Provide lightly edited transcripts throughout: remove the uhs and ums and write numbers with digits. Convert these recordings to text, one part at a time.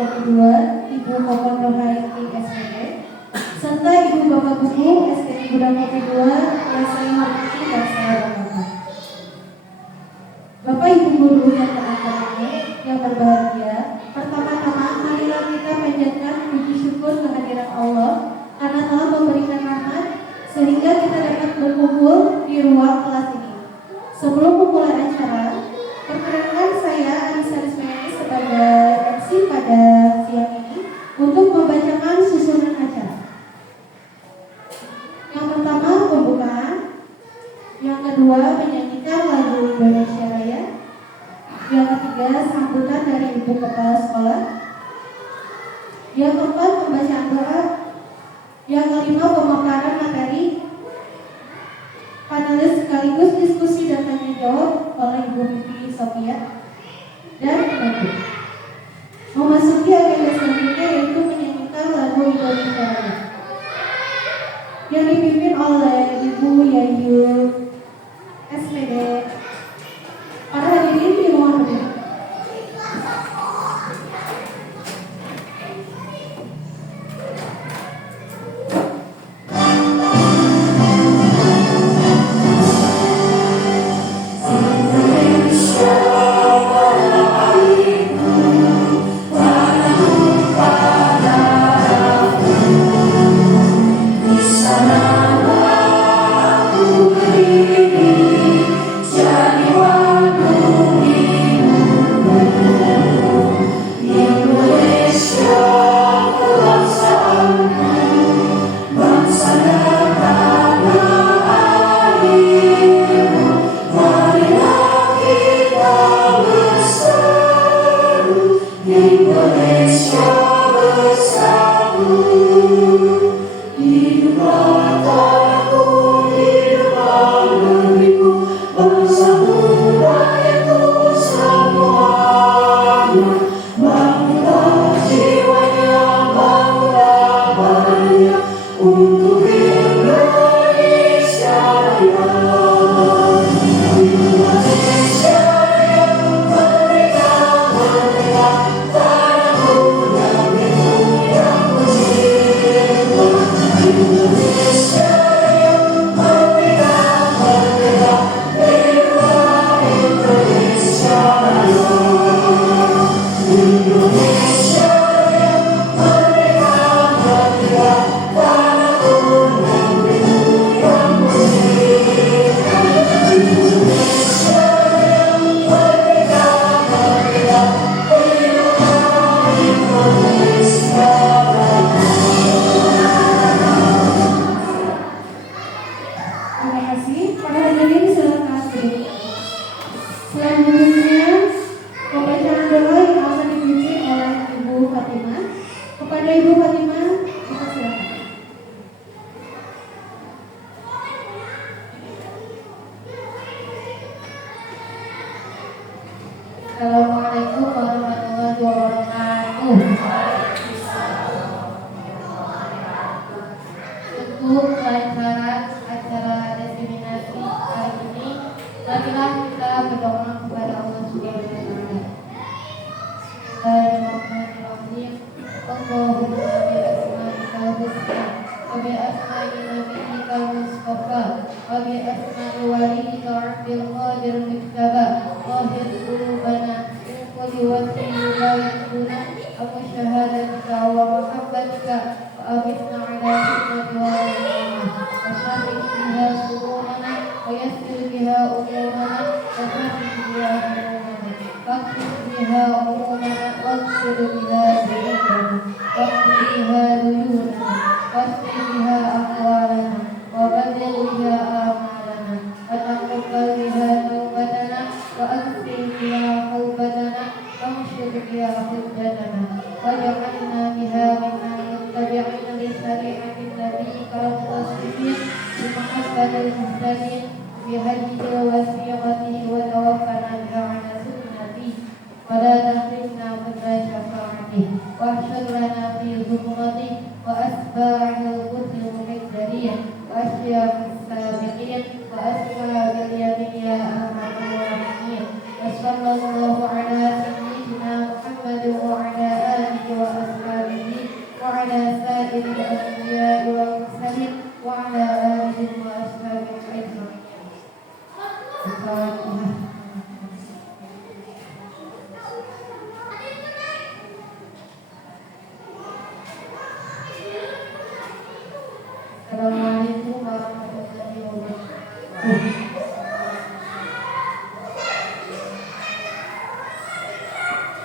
Kopi 2, Ibu Kokon Rohaiti SPD, serta Ibu Bapak Guru SDN Gudang Kopi 2 yang saya hormati dan saya banggakan. Bapak Ibu Guru yang terhormat, yang berbahagia, pertama-tama marilah kita panjatkan puji syukur kehadiran Allah karena telah memberikan rahmat sehingga kita dapat berkumpul di ruang kelas ini. Sebelum memulai acara, perkenankan saya Anissa Rismayani sebagai MC pada siang ini untuk membacakan susunan acara. Yang pertama pembukaan, yang kedua menyanyikan lagu Indonesia Raya, yang ketiga sambutan dari Ibu Kepala Sekolah, yang keempat pembacaan doa, yang kelima pemaparan materi, panelis sekaligus diskusi dan tanya jawab oleh Ibu Vivi Sofia, dan penutup. Memasuki agenda selanjutnya yaitu menyanyikan lagu Indonesia Raya yang dipimpin oleh Ibu Yayu SPD. Para hadirin di ruang berdiri. Assalamualaikum warahmatullahi wabarakatuh. Untuk kelancaran acara diseminasi hari ini, marilah kita berdoa kepada Allah Subhanahu wa taala. Bismillahirrahmanirrahim. Allahumma bi asma'ikal husna wa bi asma'i nabiyyikal mustafa wa bi asma'i waliyika Abdul Qadir Mujtaba wahid qulubana kulli wasi la yakuna wa syahadatika wa mahabbatika wa abidna ala sunnati wa alimah wa syarih biha sururana wa yassir biha umurana wa fahim biha umurana fakir biha umurana wa ksir biha diyatana wa biha duyunana wa sir biha akwalana wa badil biha amalana wa taqabbal biha taubatana wa aghfir biha haubatana wa msyir biha hujjatana wa ja'alna biha minna muttabi'ina li syari'ati nabiyyika al-mustaqimin bi mahabbatil muhtadin bi hadil wasiqati wa tawaffana biha ala sunnati wa la tahrimna min syafa'ati wa ahsyur lana fi zumrati wa asba'il qudri muhaddariyah wa asyiyahis sabiqin wa ashabil yamin ya arhamar rahimin wa sallallahu ala sayyidina Muhammad wa ala alihi wa Wassalamualaikum warahmatullahi wabarakatuh.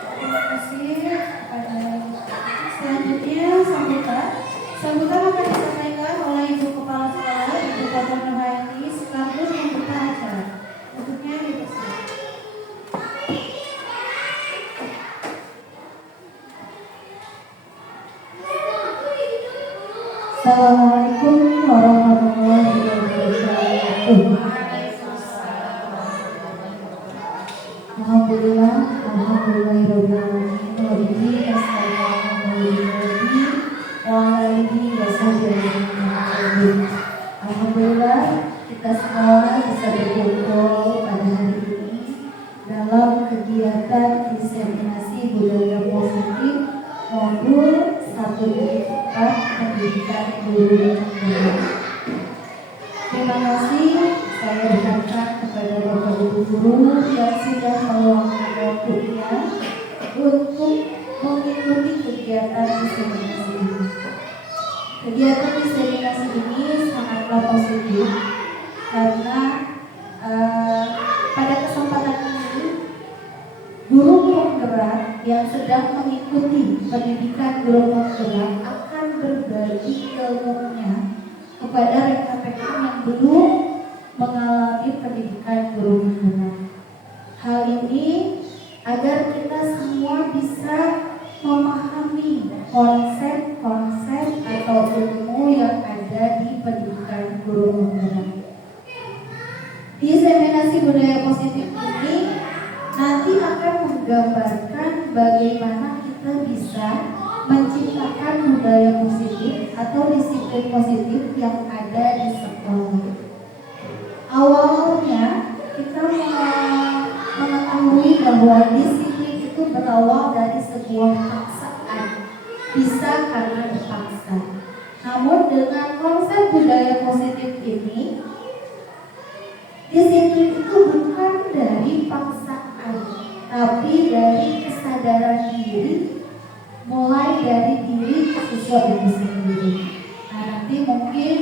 Terima kasih kepada selanjutnya sambutan akan disampaikan oleh Ibu Kepala Sekolah Ibu Bapak Nurhayati sekaligus membuka acara. Untuknya dipersilakan. Assalamualaikum warahmatullahi wabarakatuh. Alhamdulillah, alhamdulillahirobbilalamin. Wabihi nasta'in wa alihi wasahbihi. Alhamdulillah, kita semua bisa berkumpul pada hari ini dalam kegiatan diseminasi budaya positif modul 1/4 pendidikan guru dan guru. Terima kasih saya ucapkan kepada Bapak Ibu guru yang sudah meluangkan waktunya untuk mengikuti kegiatan diseminasi ini. Kegiatan diseminasi ini sangatlah positif karena pada kesempatan ini guru penggerak yang sedang mengikuti pendidikan guru penggerak akan berbagi ilmunya kepada rekan-rekan yang belum mengalami pendidikan guru penggerak. Hal ini agar kita semua bisa memahami konsep-konsep atau ilmu yang ada di pendidikan guru penggerak. Diseminasi budaya positif ini nanti akan menggambarkan bagaimana kita bisa menciptakan budaya positif atau disiplin positif yang ada di sekolah. Awalnya kita mengetahui bahwa disiplin itu berawal dari sebuah paksaan, bisa karena dipaksa. Namun dengan konsep budaya positif ini, disiplin itu bukan dari paksaan, tapi dari kesadaran diri, mulai dari diri siswa itu sendiri. Nah, nanti mungkin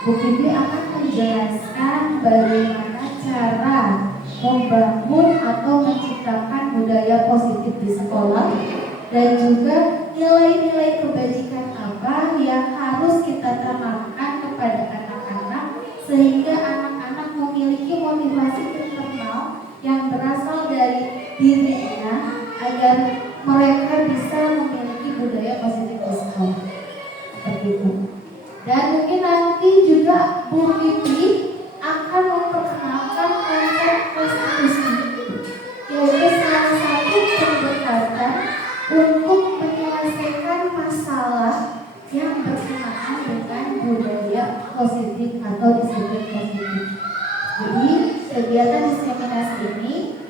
Bu Bibi akan menjelaskan bagaimana cara membangun atau menciptakan budaya positif di sekolah dan juga nilai-nilai kebajikan apa yang harus kita tanamkan kepada anak-anak sehingga anak-anak memiliki motivasi internal yang berasal dari dirinya agar mereka bisa memiliki budaya positif di sekolah. Seperti itu. Dan mungkin nanti juga Bu Bibi akan memperkenalkan konsep konstitusi, yaitu salah satu pendekatan untuk menyelesaikan masalah yang berkenaan dengan budaya positif atau disiplin positif. Jadi kegiatan diseminasi ini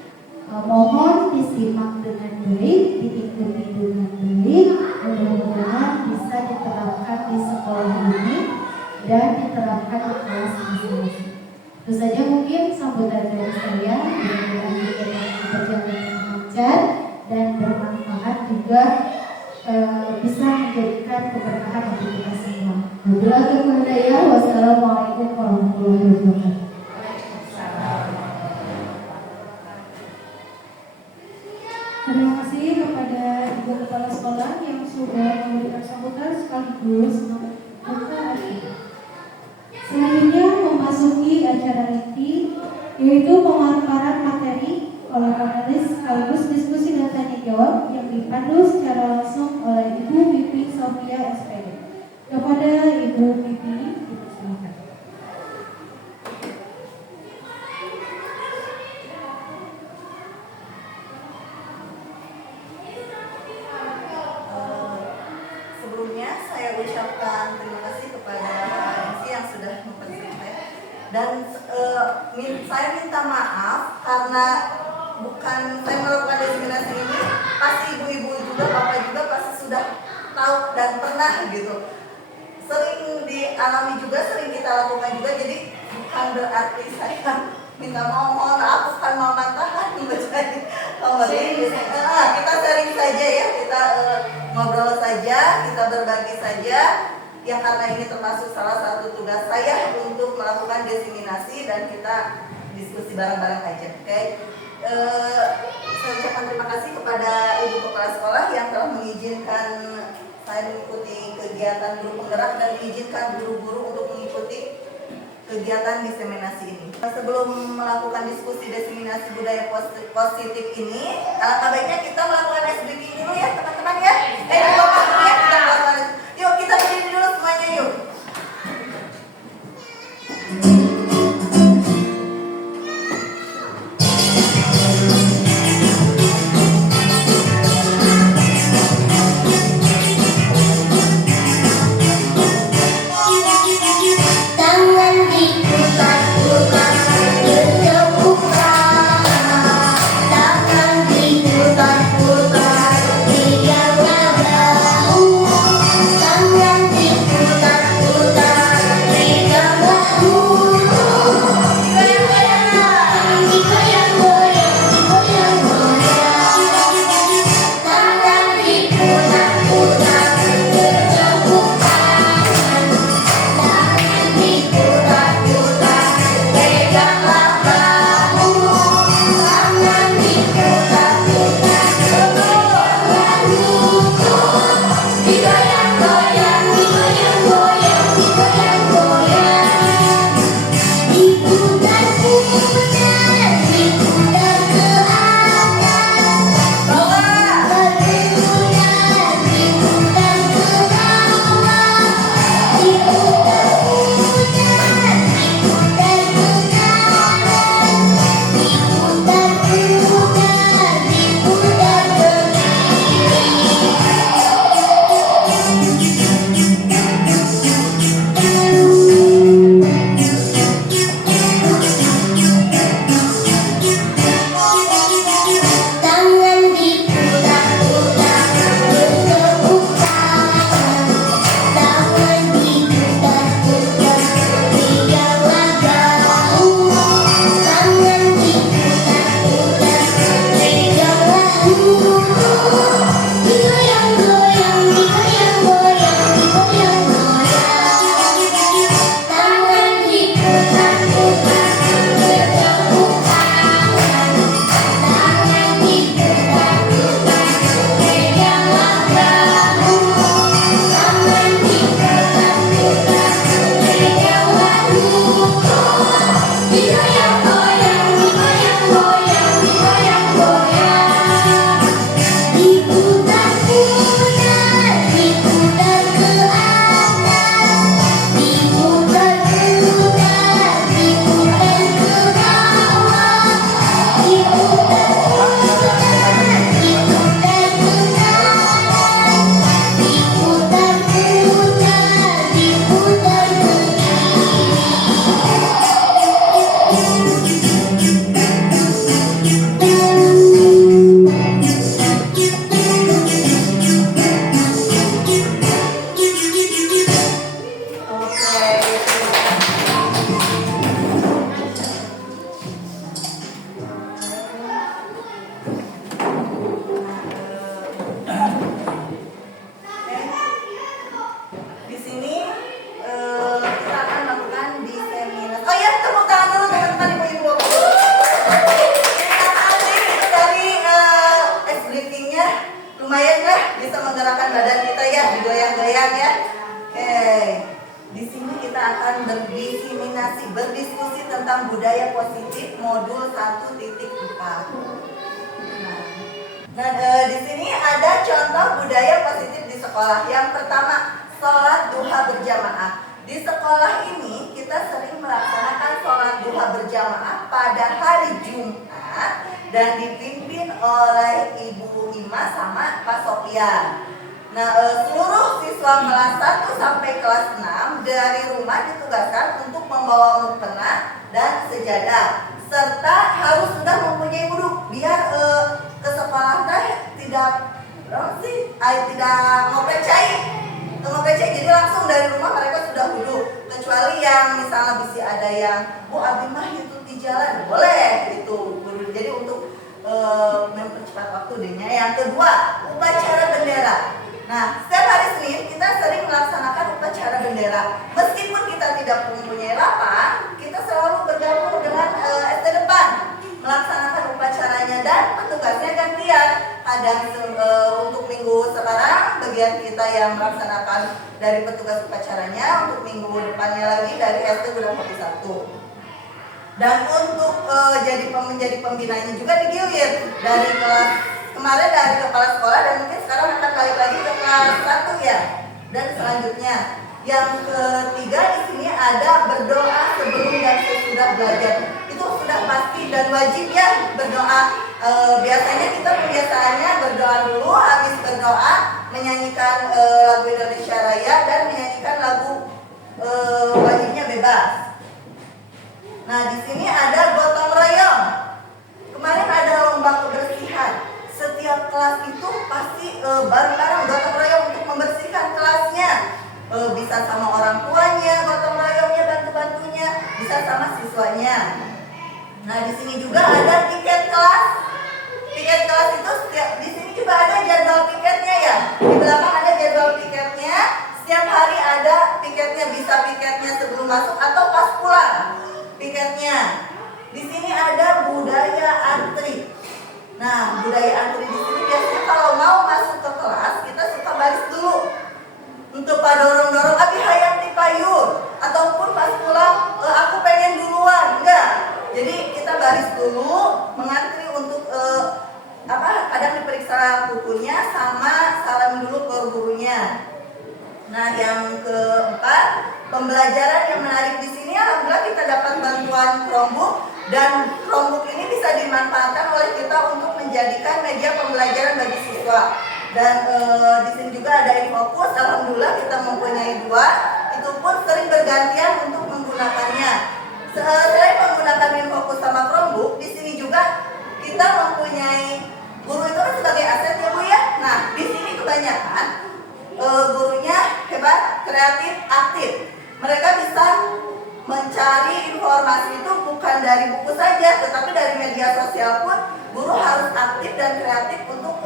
mohon disimak dengan baik, diikuti dengan baik, mudah-mudahan bisa diterapkan di sekolah ini dan diterapkan di kelas masing-masing. Itu saja mungkin sambutan dari saya. Mudah-mudahan kegiatan berjalan dengan lancar dan bermanfaat juga bisa menjadikan keberkahan bagi kita semua. Wabillahi taufiq wal hidayah. Wassalamualaikum warahmatullahi wabarakatuh. Terima kasih kepada Ibu Kepala Sekolah yang sudah memberikan sambutan sekaligus membuka acara. Selanjutnya memasuki acara inti, yaitu pemaparan materi oleh panelis sekaligus diskusi dan tanya jawab yang dipandu secara langsung oleh Ibu Bibi Sofia SPD. Kepada Ibu Bibi, dipersilakan. Sebelumnya saya ucapkan terima kasih kepada MC yang sudah mempersilahkan dan saya minta maaf karena bukan saya melakukan diskriminasi ini, pasti ibu-ibu juga, bapak juga pasti sudah tahu dan pernah gitu, sering dialami juga, sering kita lakukan juga, jadi bukan berarti saya minta mohon maaf, bukan memantahan kita sharing saja ya, kita ngobrol saja, kita berbagi saja. yang karena ini termasuk salah satu tugas saya untuk melakukan diseminasi dan kita diskusi bareng-bareng aja. Oke. Saya ucapkan terima kasih kepada Ibu Kepala Sekolah yang telah mengizinkan saya mengikuti kegiatan guru penggerak dan mengizinkan guru-guru untuk mengikuti kegiatan diseminasi ini. Sebelum melakukan diskusi diseminasi budaya positif ini, alangkah baiknya kita melakukan ice breaking dulu ya teman-teman ya. Bapak dulu ya, kita melakukan. Yuk kita berdiri dulu semuanya yuk. berdiskusi tentang budaya positif modul 1.4. Di sini ada contoh budaya positif di sekolah. Yang pertama, sholat duha berjamaah. Di sekolah ini kita sering melaksanakan sholat duha berjamaah pada hari Jumat dan dipimpin oleh Ibu Ima sama Pak Sofian. Seluruh siswa kelas 1 sampai kelas 6 dari rumah ditugaskan untuk membawa mukena dan sejadah, serta harus sudah mempunyai wudhu biar ke sekolah tidak ngopecai. Jadi langsung dari rumah mereka sudah wudhu, kecuali yang misalnya bisa ada yang Bu Abi mah itu di jalan, boleh itu wudhu. Jadi untuk mempercepat waktu dehnya. Yang kedua, upacara bendera. Setiap hari Senin kita sering melaksanakan upacara dan untuk minggu sekarang bagian kita yang melaksanakan dari petugas upacaranya, untuk minggu depannya lagi dari SD Gudang Kopi 1. Dan untuk menjadi pembinanya juga digilir dari kelas kemarin dari kepala sekolah, dan mungkin sekarang akan balik lagi ke kelas 1 ya. Dan selanjutnya yang ketiga di sini ada berdoa sebelum dan sesudah belajar. Itu sudah pasti dan wajib ya berdoa. Biasanya kita kebiasaannya berdoa dulu, habis berdoa menyanyikan lagu Indonesia Raya dan menyanyikan lagu wajibnya bebas. Nah, di sini ada gotong royong. Kemarin ada lomba kebersihan. Setiap kelas itu pasti bareng-bareng gotong royong untuk membersihkan kelasnya. Bisa sama orang tuanya, gotong royongnya, bantu-bantunya, bisa sama siswanya. Nah, di sini juga ada piket kelas. Piket kelas itu di sini juga ada jadwal piketnya ya. Di belakang ada jadwal piketnya. Setiap hari ada piketnya, bisa piketnya sebelum masuk atau pas pulang. Piketnya. Di sini ada budaya antri. Nah, budaya antri di sini biasanya kalau mau masuk ke kelas kita suka baris dulu. Untuk pak dorong-dorong, abi hayang dipayur, ataupun pas pulang aku pengen duluan, enggak. Jadi kita baris dulu, mengantri untuk kadang diperiksa bukunya sama salam dulu ke gurunya. Nah, yang keempat, pembelajaran yang menarik di sini alhamdulillah kita dapat bantuan Chromebook, dan Chromebook ini bisa dimanfaatkan oleh kita untuk menjadikan media pembelajaran bagi siswa. Dan di sini juga ada Infokus, alhamdulillah kita mempunyai 2. Itu pun sering bergantian untuk menggunakannya. Selain menggunakan Infokus sama Chromebook, di sini juga kita mempunyai guru itu kan sebagai aset ya Bu ya. Nah, di sini kebanyakan gurunya hebat, kreatif, aktif. Mereka bisa mencari informasi itu bukan dari buku saja, tetapi dari media sosial pun guru harus aktif dan kreatif untuk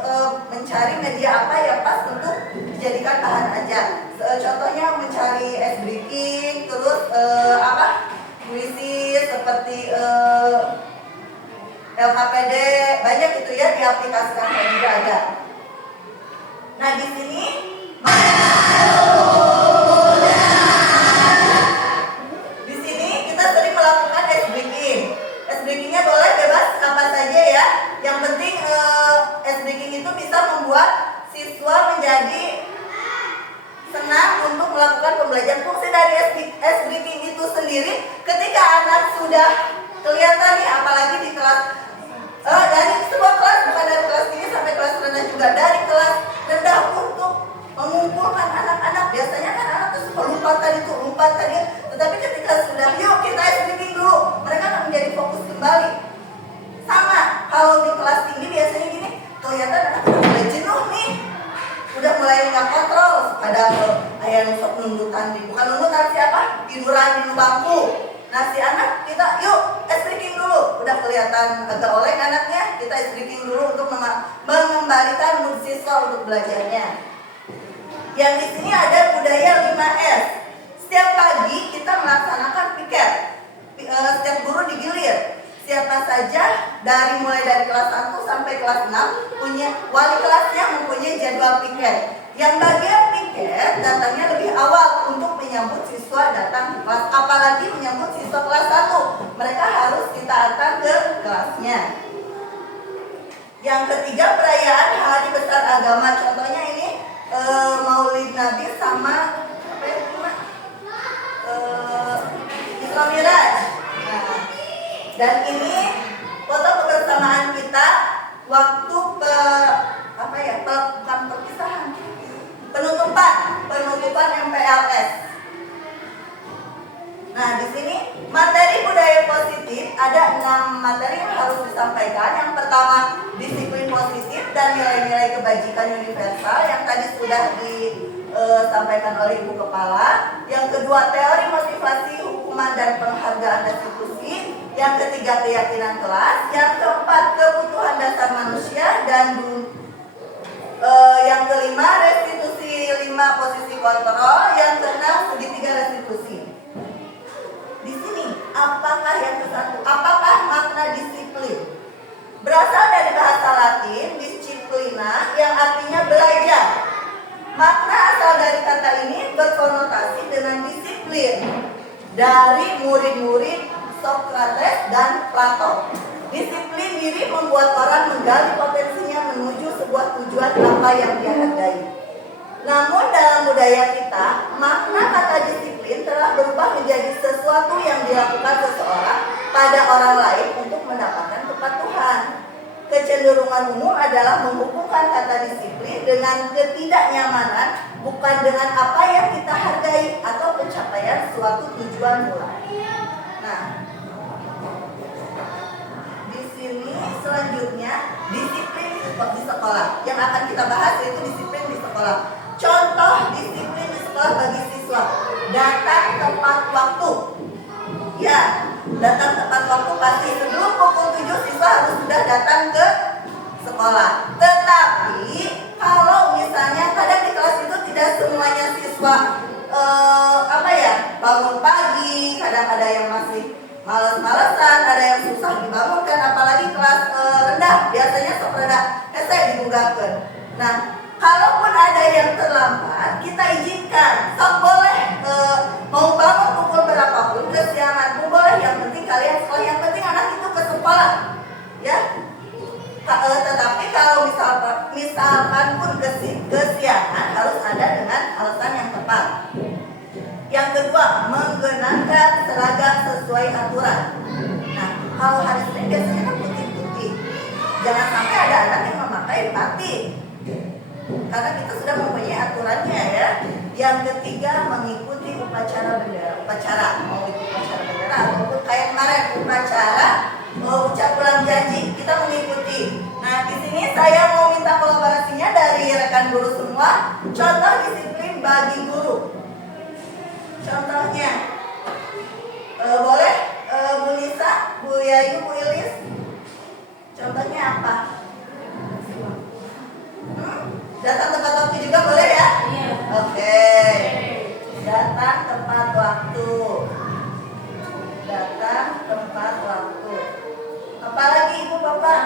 mencari media apa yang pas untuk dijadikan bahan ajar. Contohnya mencari breaking, terus puisi seperti LKPD, banyak itu ya diaplikasikan juga ada. Nah, di sini kita sering melakukan breaking. Breakingnya boleh bebas apa saja ya. Yang penting breaking itu bisa membuat siswa menjadi senang untuk melakukan pembelajaran. Fungsi dari breaking itu sendiri, ketika anak sudah kelihatan nih, apalagi di kelas dari sebuah kelas, bukan dari kelas tinggi sampai kelas rendah juga, dari kelas rendah untuk mengumpulkan anak-anak. Biasanya kan anak tuh suka lupa tadi, tetapi ketika sudah yuk kita breaking dulu, mereka akan menjadi fokus kembali. Sama kalau di kelas tinggi biasanya gini, kelihatan anak udah jenuh nih, udah mulai nggak kontrol, ada ayah nusuk nundutan, bukan nundutan siapa, tiduran di bangku. Nah, si anak kita yuk breaking dulu, udah kelihatan agak oleng anaknya, kita breaking dulu untuk mengembalikan mood siswa untuk belajarnya. Yang di sini ada budaya 5S. Setiap pagi kita melaksanakan piket. Setiap guru digilir. Siapa saja mulai dari kelas 1 sampai kelas 6 punya wali kelasnya mempunyai jadwal piket. Yang bagian piket datangnya lebih awal untuk menyambut siswa datang ke kelas, apalagi menyambut siswa kelas 1. Mereka harus kita antar ke kelasnya. Yang ketiga, perayaan hari besar agama. Contohnya ini Maulid Nabi sama Isra Miraj. Nah, dan ini foto kebersamaan kita waktu bukan perpisahan, penutupan MPLS. Nah, di sini materi budaya positif ada 6 materi yang harus disampaikan. Yang pertama, disiplin positif dan nilai-nilai kebajikan universal yang tadi sudah disampaikan oleh Ibu Kepala. Yang kedua, teori motivasi, hukuman dan penghargaan restitusi. Yang ketiga, keyakinan kelas. Yang keempat, kebutuhan dasar manusia. Dan yang kelima, restitusi 5 posisi kontrol. Yang keenam, segitiga restitusi. Di sini, apakah yang ke-1? Apakah makna disiplin? berasal dari bahasa Latin disciplina yang artinya belajar. Makna asal dari kata ini berkonotasi dengan disiplin dari murid-murid Socrates dan Plato. Disiplin diri membuat orang menggali potensinya menuju sebuah tujuan apa yang dia hargai. Namun dalam budaya kita, makna kata disiplin telah berubah menjadi sesuatu yang dilakukan seseorang pada orang lain untuk mendapatkan kepatuhan. Kecenderungan umum adalah menghubungkan kata disiplin dengan ketidaknyamanan, bukan dengan apa yang kita hargai atau pencapaian suatu tujuan mula. Nah, di sini selanjutnya disiplin di sekolah. Yang akan kita bahas yaitu disiplin di sekolah. Contoh disiplin di sekolah bagi siswa: datang tepat waktu. Ya, datang tepat waktu pasti sebelum pukul 7 siswa harus sudah datang ke sekolah. Tetapi kalau misalnya kadang di kelas itu tidak semuanya siswa bangun pagi, kadang ada yang masih malas-malasan, ada yang susah dibangunkan, apalagi kelas rendah biasanya sok rada hese dibugakeun. Nah, kalaupun ada yang terlambat, kita izinkan. Sok boleh mau bangun pukul berapapun, kesiangan pun boleh. Yang penting kalian sekolah, yang penting anak itu ke sekolah, ya. Tetapi kalau misalkan pun kesiangan harus ada dengan alasan yang tepat. Yang kedua, menggunakan seragam sesuai aturan. Nah, kalau hari Senin biasanya kan putih-putih. Jangan sampai ada anak yang memakai batik, karena kita sudah mempunyai aturannya, ya. Yang ketiga, mengikuti upacara bendera. Mau itu upacara bendera ataupun kayak kemarin upacara ucap ulang janji, kita mengikuti. Nah, di sini saya mau minta kolaborasinya dari rekan guru semua. Contoh disiplin bagi guru. Contohnya, boleh Bu Nisa, Bu Yayu, Bu Ilis. Contohnya apa? Datang tepat waktu juga boleh ya? Iya. Oke. Datang tepat waktu. Datang tepat waktu. Apalagi Ibu Bapak?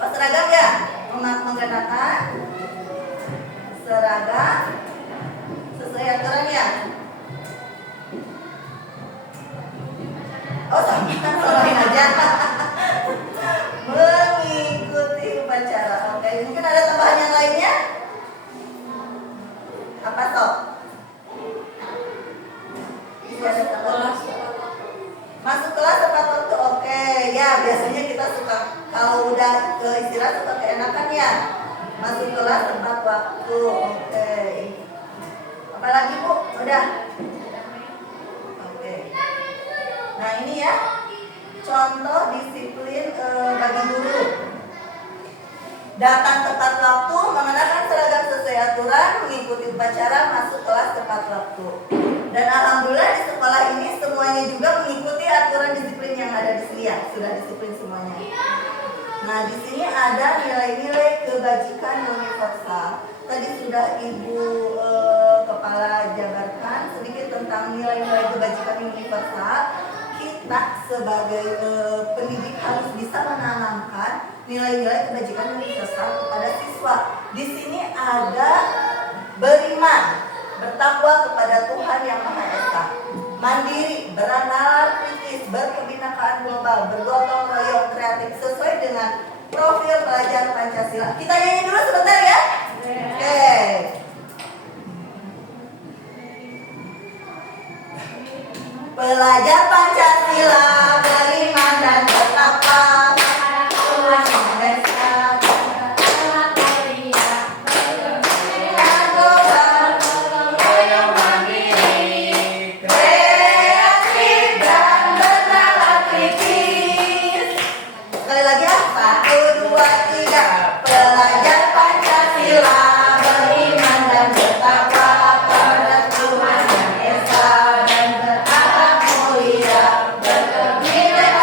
Seragam ya? Menggunakan seragam sesuai aturannya. Oh, samain aja. Mengikuti upacara. Oke, mungkin ada tambahan yang lainnya? Apa toh? Ada tambahan? Masuk kelas tepat waktu. Oke, ya biasanya kita suka kalau udah ke istirahat suka keenakan ya. Masuk kelas tepat waktu. Oke. Apalagi Bu? Udah. Oke. Nah ini ya contoh disiplin bagi guru. Datang tepat waktu, mengenakan seragam sesuai aturan, mengikuti upacara, masuk kelas tepat waktu. Dan alhamdulillah di sekolah ini semuanya juga mengikuti aturan disiplin yang ada di sini ya, sudah disiplin semuanya. Nah di sini ada nilai-nilai kebajikan universal. Tadi sudah Ibu Kepala jabarkan sedikit tentang nilai-nilai kebajikan universal. Kita sebagai pendidik harus bisa menanamkan nilai-nilai kebajikan universal kepada siswa. Di sini ada beriman, bertakwa kepada Tuhan yang Maha Esa, mandiri, beranalar kritis, berkebinekaan global, bergotong royong, kreatif, sesuai dengan profil pelajar Pancasila. Kita nyanyi dulu sebentar ya. Oke. Pelajar Pancasila beriman dan bertakwa kepada Tuhan yang Maha Esa, pelajar Pancasila beriman dan bertakwa kepada Tuhan yang Esa dan berakhlak mulia, berkebinekaan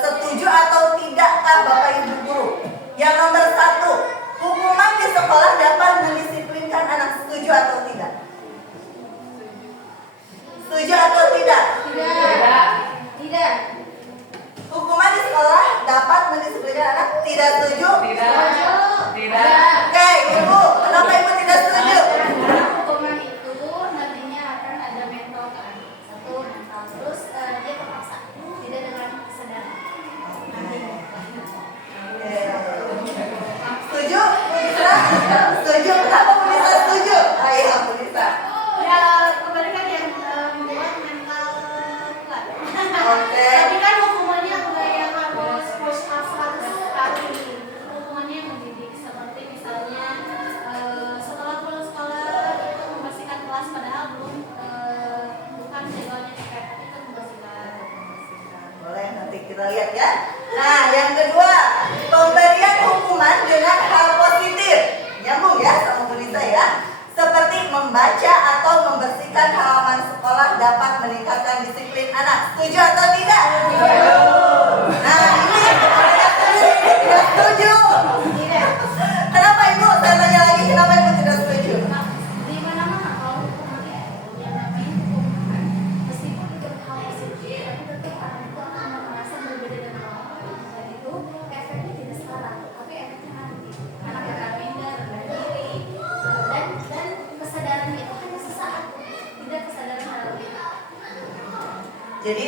setuju atau tidakkah Bapak Ibu guru? Yang nomor 1, hukuman di sekolah dapat mendisiplinkan anak, setuju atau tidak? Setuju atau tidak? Tidak. Hukuman di sekolah dapat mendisiplinkan anak, tidak setuju? Tidak. Oke, Ibu, kenapa Ibu tidak setuju? Karena hukuman itu nantinya akan ada mental kan. Satu mental, terus dia terpaksa tidak dengan kesadaran. Setuju? Setuju? Kenapa Bu Nisa setuju? Ayo Bu Nisa. Ya kebalikan yang membuat mental kuat. Oke. Tapi kan hukumannya bukan yang harus push up 100 kali. Hukumannya yang mendidik seperti misalnya setelah pulang sekolah itu membersihkan kelas padahal belum bukan jadwalnya kayak tapi itu membersihkan. Boleh, nanti kita lihat ya. Nah, yang kedua, pemberian hukuman dengan hal positif. Nyambung ya sama Bu Nisa ya. Seperti membaca atau membersihkan halaman sekolah dapat meningkatkan disiplin anak. Setuju atau tidak? Nah, ini tidak setuju. Kenapa Ibu? Saya tanya lagi, kenapa Ibu tidak setuju? Di mana-mana kalau hukuman itu yang namanya hukuman meskipun itu hal positif tapi tetap orang itu akan merasa berbeda dengan orang lain dan itu efeknya tidak sekarang tapi efeknya nanti anak akan minder rendah diri dan kesadarannya itu hanya sesaat tidak kesadaran hal itu. Jadi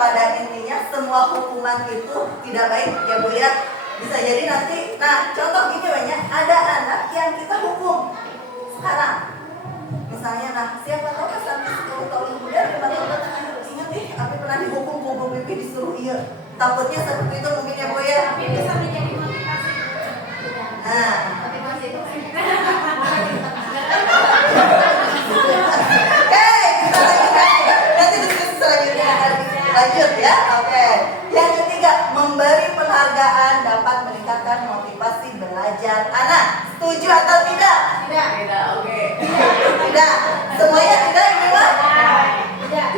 pada intinya semua hukuman itu tidak baik ya Bu ya. Bisa jadi nanti, nah contoh gini banyak, ada anak yang kita hukum sekarang. Misalnya, nah siapa tahu pas nanti 10 tahun kemudian 5 tahun ingat nih, aku pernah dihukum kubu pipi disuruh iya. Takutnya seperti itu mungkin ya Bu ya. Tapi bisa menjadi motivasi. Nah, Motivasi itu oke, kita lanjut. Nanti diskusi selanjutnya akan lanjut ya. Oke. Yang ketiga, memberi penghargaan dapat meningkatkan motivasi belajar anak. Setuju atau tidak? tidak. Oke. Tidak. Semuanya tidak ini Pak?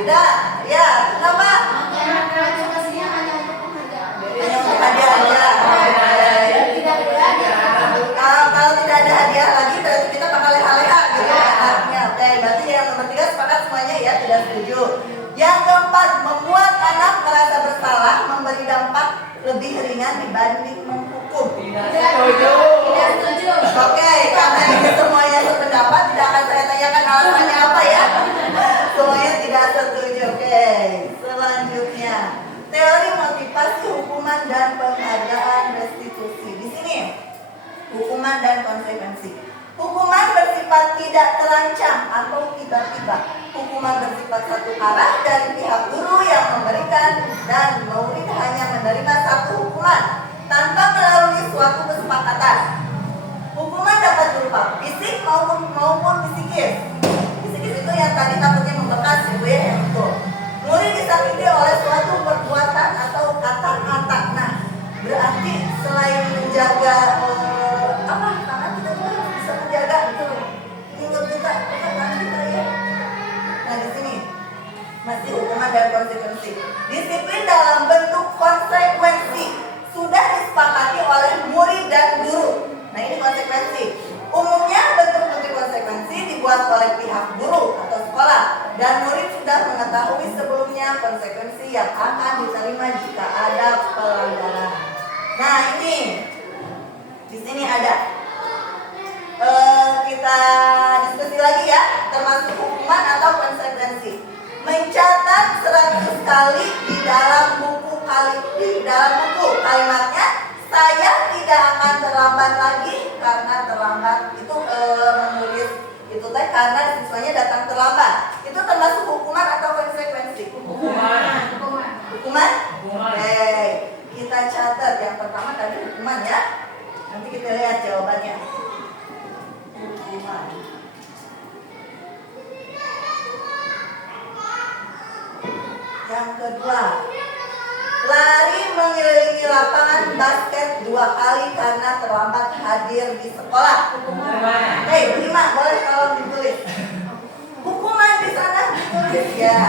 Tidak. Ya, kenapa? Karena motivasinya hanya untuk penghargaan. Hanya untuk hadiah aja. Tidak ada. Kalau tidak ada hadiah lagi berarti kita bakal leha-leha gitu ya anaknya. Oke, berarti yang nomor 3 sepakat semuanya ya, tidak setuju. Yang keempat, membuat anak merasa bersalah memberi dampak lebih ringan dibanding menghukum. Tidak setuju. Oke, karena ini semuanya sependapat, tidak akan saya tanyakan alasannya apa ya. Semuanya tidak setuju. Oke, selanjutnya teori motivasi hukuman dan penghargaan restitusi. Di sini hukuman dan konsekuensi. Hukuman bersifat tidak terancam atau tiba-tiba. Hukuman bersifat satu arah dari pihak guru yang memberikan dan murid hanya menerima satu hukuman tanpa melalui suatu kesepakatan. Hukuman dapat berupa fisik maupun psikis. Psikis itu yang tadi takutnya membekas ya Bu ya, yang itu. Murid disakiti oleh suatu perbuatan atau kata-kata. Nah, berarti selain menjaga tangan kita juga bisa menjaga itu ingat kita tangan kita ya. Nah di sini masih hukuman dan konsekuensi. Disiplin dalam bentuk konsekuensi sudah disepakati oleh murid dan guru. Nah ini konsekuensi. Umumnya bentuk-bentuk konsekuensi dibuat oleh pihak guru atau sekolah dan murid sudah mengetahui sebelumnya konsekuensi yang akan diterima jika ada pelanggaran. Nah ini di sini ada kita diskusi lagi ya, termasuk hukuman atau konsekuensi. Mencatat 100 kali di dalam buku kalimatnya, saya tidak akan terlambat lagi karena terlambat itu menulis itu teh karena siswanya datang terlambat. Itu termasuk hukuman atau konsekuensi? Hukuman? Oke, kita catat yang pertama tadi hukuman ya. Nanti kita lihat jawabannya. Hukuman. Yang kedua, lari mengelilingi lapangan basket 2 kali karena terlambat hadir di sekolah. Hei, 5 boleh kalau ditulis. Hukuman di sana ditulis ya.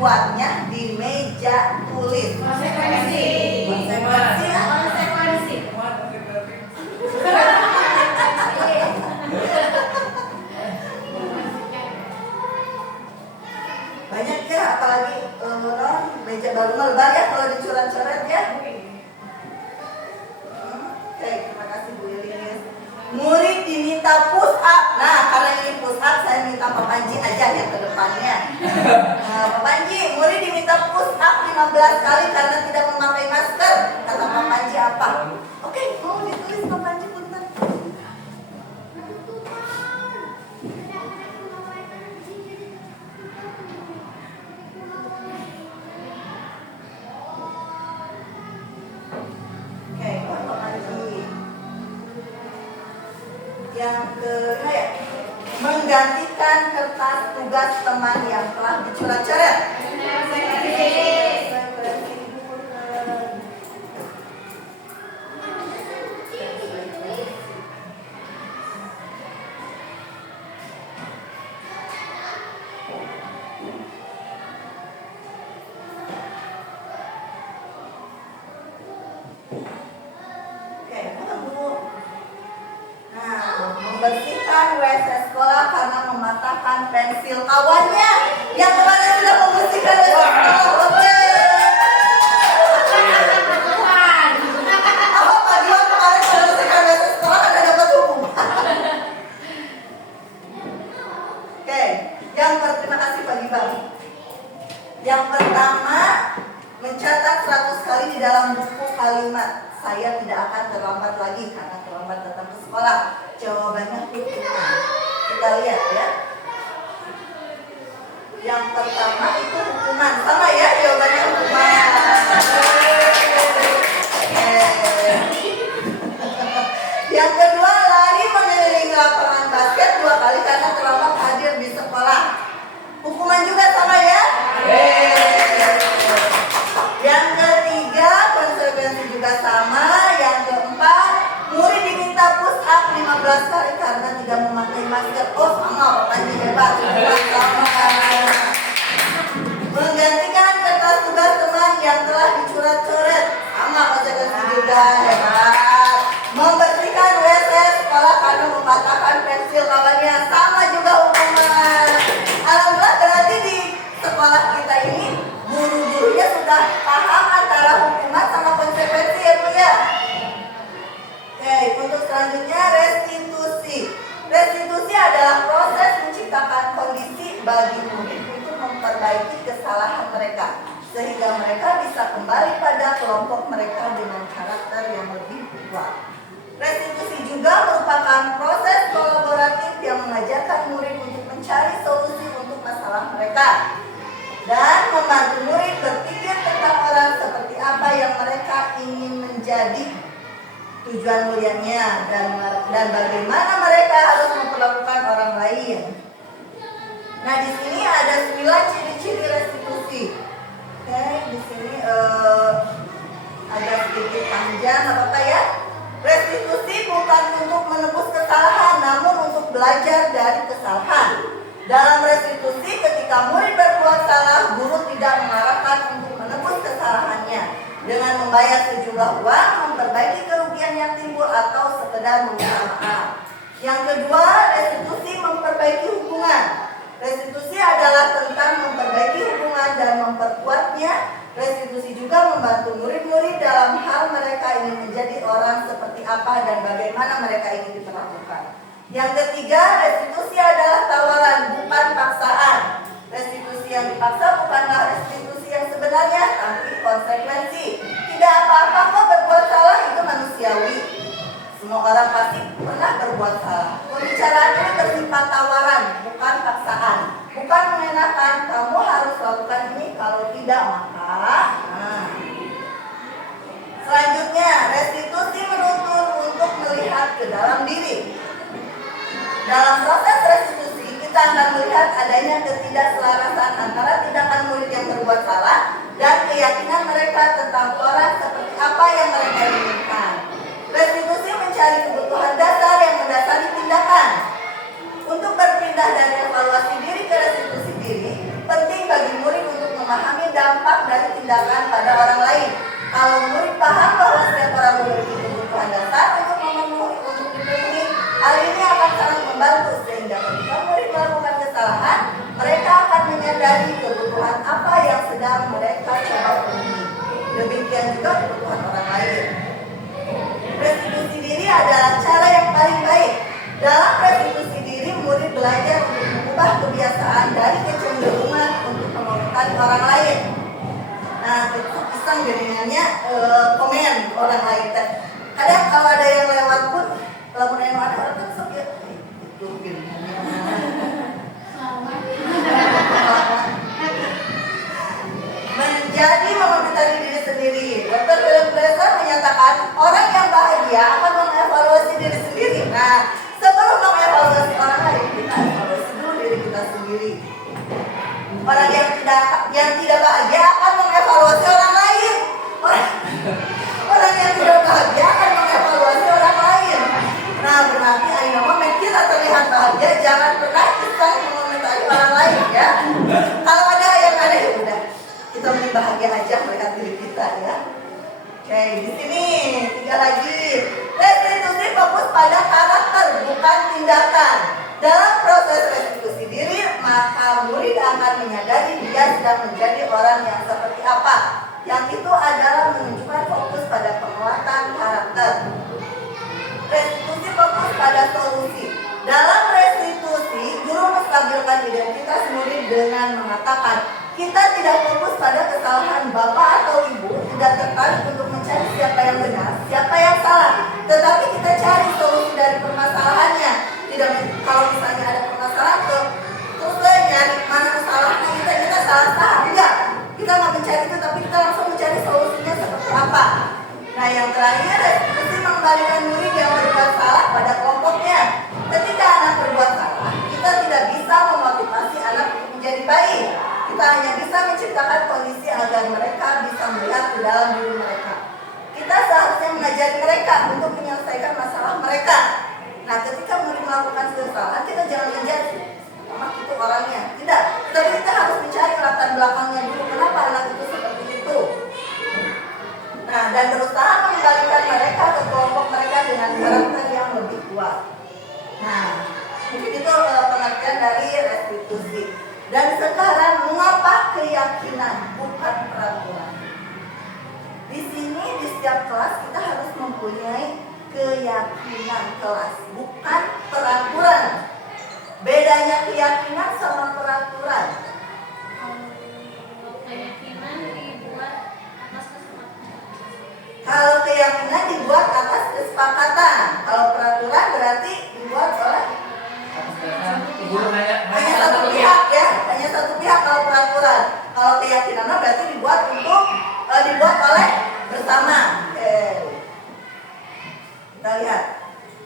dibuatnya di meja tulis? Konsekuensi. Konsekuensi. Konsekuensi. Banyak ya, apalagi meja baru melebar ya kalau dicoret-coret ya. Oke, terima kasih Bu Ilis. Murid diminta push up. Nah, karena ini push up, saya minta Pak Panji aja yang ke depannya. Pak Panji, murid diminta push up 15 kali karena tidak memakai masker. Kata Pak Panji apa? Oke, mau ditulis Pak Panji, punten. Oke, Pak Panji. Yang kedua ya, menggantikan kertas tugas teman yang telah dicoret-coret. Oke, Bu. Nah, membersihkan WC sekolah karena mematahkan pensil kawannya. Yang kemarin sudah membersihkan WC sekolah, oke. Apa Pak Dion kemarin sudah membersihkan WC sekolah Anda dapat hukuman? Oke, terima kasih Pak Gibang. Yang pertama, mencatat 100 kali di dalam buku kalimat. Saya tidak akan terlambat lagi karena terlambat datang ke sekolah. Jawabannya hukuman. Kita lihat ya. Yang pertama itu hukuman. Sama ya jawabannya hukuman. Yang kedua, lari mengelilingi lapangan basket 2 kali karena terlambat hadir di sekolah. Hukuman juga sama ya. Yang ketiga, konsekuensi juga sama. Yang keempat, murid diminta push up 15 kali karena tidak memakai masker. Oh sama, Pak Panji hebat. Sama. Menggantikan kertas tugas teman yang telah dicoret-coret. Sama, konsekuensi juga hebat. Membersihkan WC sekolah karena mematahkan pensil kawannya. Sama juga hukuman. Alhamdulillah berarti di sekolah kita ini guru-gurunya sudah paham antara hukuman sama konsekuensi ya Bu ya. Oke, untuk selanjutnya restitusi. Restitusi adalah proses menciptakan kondisi bagi murid untuk memperbaiki kesalahan mereka sehingga mereka bisa kembali pada kelompok mereka dengan karakter yang lebih kuat. Restitusi juga merupakan proses kolaboratif yang mengajarkan murid untuk mencari solusi untuk masalah mereka dan membantu murid berpikir tentang orang seperti apa yang mereka ingin menjadi, tujuan mulianya, dan bagaimana mereka harus memperlakukan orang lain. Nah, di sini ada 9 ciri-ciri restitusi. Oke, di sini ada sedikit panjang, apa ya? Restitusi bukan untuk menebus kesalahan, namun untuk belajar dari kesalahan. Dalam restitusi, ketika murid berbuat salah, guru tidak mengarahkan untuk menebus kesalahannya dengan membayar sejumlah uang, memperbaiki kerugian yang timbul, atau sekedar meminta maaf. Yang kedua, restitusi memperbaiki hubungan. Restitusi adalah tentang memperbaiki hubungan dan memperkuatnya. Restitusi juga membantu murid-murid dalam hal mereka ingin menjadi orang seperti apa dan bagaimana mereka ingin diperlakukan. Yang ketiga, restitusi adalah tawaran, bukan paksaan. Restitusi yang dipaksa bukanlah restitusi yang sebenarnya, tapi konsekuensi. Tidak apa-apa kok berbuat salah, itu manusiawi. Semua orang pasti pernah berbuat salah. Pembicaraan ini bersifat tawaran, bukan paksaan. Bukan mengenakan, kamu harus lakukan ini, kalau tidak maka. Selanjutnya, restitusi menuntut untuk melihat ke dalam diri. Dalam proses restitusi, kita akan melihat adanya ketidakselarasan antara tindakan murid yang berbuat salah dan keyakinan mereka tentang orang seperti apa yang mereka inginkan. Restitusi mencari kebutuhan dasar yang mendasari tindakan. Untuk berpindah dari evaluasi diri ke restitusi diri, penting bagi murid untuk memahami tindakan pada orang lain. Kalau murid paham bahwa setiap orang memiliki kebutuhan dasar untuk dipenuhi, hal ini akan sangat membantu sehingga ketika murid melakukan kesalahan, mereka akan menyadari kebutuhan apa yang sedang mereka coba penuhi. Demikian juga kebutuhan orang lain. Restitusi diri adalah cara yang paling baik. Dalam restitusi diri, murid belajar untuk mengubah kebiasaan dari kecenderungan untuk menolongkan orang lain. Nah, itu pisang jaringannya komen orang lain. Kadang kalau ada yang lewat pun, kalau mau yang ada orang tuh sok ya, itu jaringannya. Menjadi mengomentari diri sendiri. Dr. William Glasser menyatakan orang yang bahagia akan mengevaluasi diri sendiri. Nah, sebelum mengevaluasi orang lain, kita evaluasi dulu diri kita sendiri. Orang yang tidak bahagia akan mengevaluasi orang lain. Orang yang tidak bahagia akan mengevaluasi orang lain. Nah, berarti ayo nama kita terlihat bahagia, jangan pernah kita mengomentari orang lain ya. Kalau ada yang ada ya udah, kita mending bahagia aja melihat diri kita ya. Oke, di sini 3 lagi. Restitusi fokus pada karakter bukan tindakan. Dalam proses restitusi diri, maka murid akan menyadari dia sedang menjadi orang yang seperti apa. Yang itu adalah menunjukkan fokus pada penguatan karakter. Restitusi fokus pada solusi. Dalam restitusi, guru menstabilkan identitas murid dengan mengatakan, kita tidak fokus pada kesalahan bapak atau ibu, tidak tertarik untuk mencari siapa yang benar, siapa yang salah, tetapi kita cari solusi dari permasalahannya. Tidak, kalau misalnya ada permasalahan terus nyari mana kesalahannya, kita salah enggak, kita nggak mencari itu, tapi kita langsung mencari solusinya seperti apa. Nah, yang terakhir, restitusi mengembalikan murid yang berbuat salah pada kelompoknya. Ketika anak berbuat salah, kita tidak bisa memotivasi anak untuk menjadi baik. Kita hanya bisa menciptakan kondisi agar mereka bisa melihat ke dalam diri mereka. Kita seharusnya mengajari mereka untuk menyelesaikan masalah mereka. Nah, ketika murid melakukan kesalahan, kita jangan menjudge, itu orangnya. Tidak, tapi kita harus mencari latar belakangnya dulu. Kenapa anak itu seperti itu? Nah, dan berusaha mengembalikan mereka ke kelompok mereka dengan karakter yang lebih kuat. Nah, mungkin itu pengertian dari restitusi. Dan sekarang, mengapa keyakinan bukan peraturan? Di sini, di setiap kelas kita harus mempunyai keyakinan kelas, bukan peraturan. Bedanya keyakinan sama peraturan. Keyakinan dibuat atas kesepakatan. Kalau keyakinan dibuat atas kesepakatan, kalau peraturan berarti dibuat oleh hanya satu pihak ya, hanya satu pihak kalau peraturan. Kalau keyakinan berarti dibuat oleh bersama. Kita lihat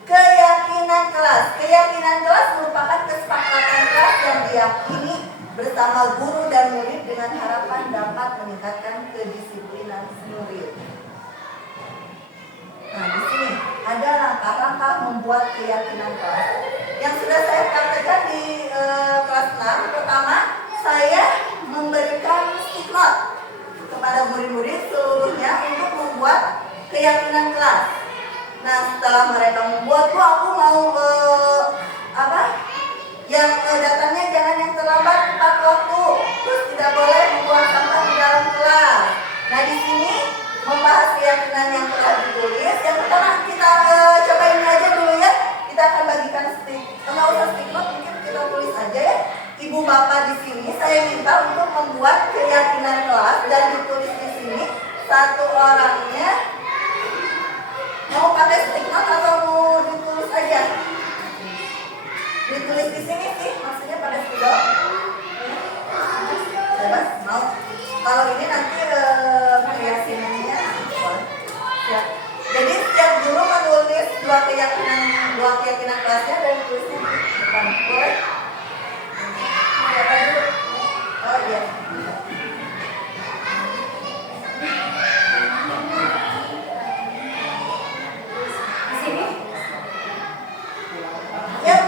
keyakinan kelas. Keyakinan kelas merupakan kesepakatan kelas yang diyakini bersama guru dan murid dengan harapan dapat meningkatkan kedisiplinan murid. Nah, di sini ada langkah-langkah membuat keyakinan kelas yang sudah saya praktekkan di kelas 6. Pertama, saya memberikan stick note kepada murid-murid seluruhnya untuk membuat keyakinan kelas. Nah, setelah mereka membuat, aku mau yang datangnya jangan yang terlambat tepat waktu, terus tidak boleh membuang sampah di dalam kelas. Nah, di sini membahas keyakinan yang telah ditulis. Yang pertama kita coba ini aja dulu ya. Kita akan bagikan nggak usah stick note, mungkin kita tulis aja ya. Ibu bapak di sini saya minta untuk membuat keyakinan kelas dan ditulis di sini satu orangnya. Mau pakai stick note atau mau ditulis aja? Ditulis di sini sih, maksudnya pada spidol. Bebas, mau. Kalau ini nanti keyakinannya boleh. Ya. Jadi setiap guru menulis dua keyakinan kelasnya dan tulisnya di depan. Boleh? Siapa dulu? Oh iya. Ya,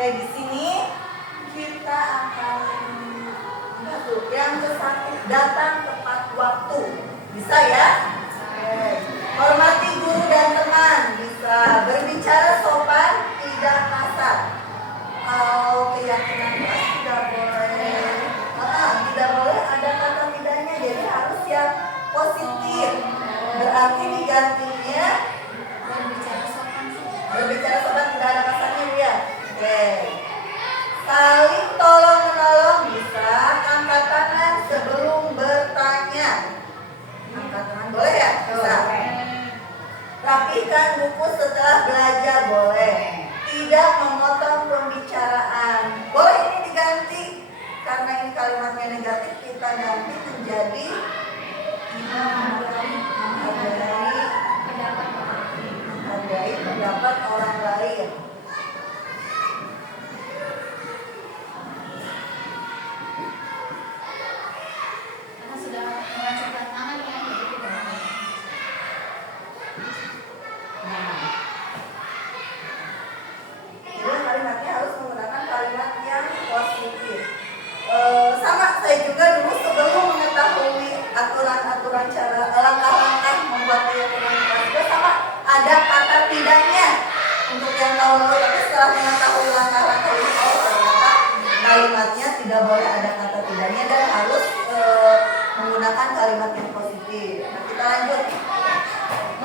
Oke, di sini kita akan masuk yang ke-1, datang tepat waktu. Bisa ya? Oke. Hormati guru dan teman. Bisa berbicara sopan, tidak kasar. Kalau keyakinan kelas tidak boleh ada kata tidaknya, jadi harus yang positif. Berarti digantinya berbicara sopan tidak ada kasarnya ya. Oke. Saling tolong menolong, bisa angkat tangan sebelum bertanya. Angkat tangan boleh ya? Bisa. Rapikan buku setelah belajar boleh. Tidak memotong pembicaraan. Boleh ini diganti karena ini kalimatnya negatif, kita ganti menjadi menghargai pendapat orang lain. Karena sudah mengacungkan tangan ya, jadi tidak. Jadi kalimatnya harus menggunakan kalimat yang positif. Sama saya juga dulu sebelum mengetahui aturan-aturan cara langkah-langkah membuat komunikasi juga sama ada kata tidaknya untuk yang tahu-tahu, tapi setelah mengetahui langkah-langkah ini ternyata kalimatnya tidak boleh ada kata tidaknya dan harus menggunakan kalimat yang positif. Nah, kita lanjut.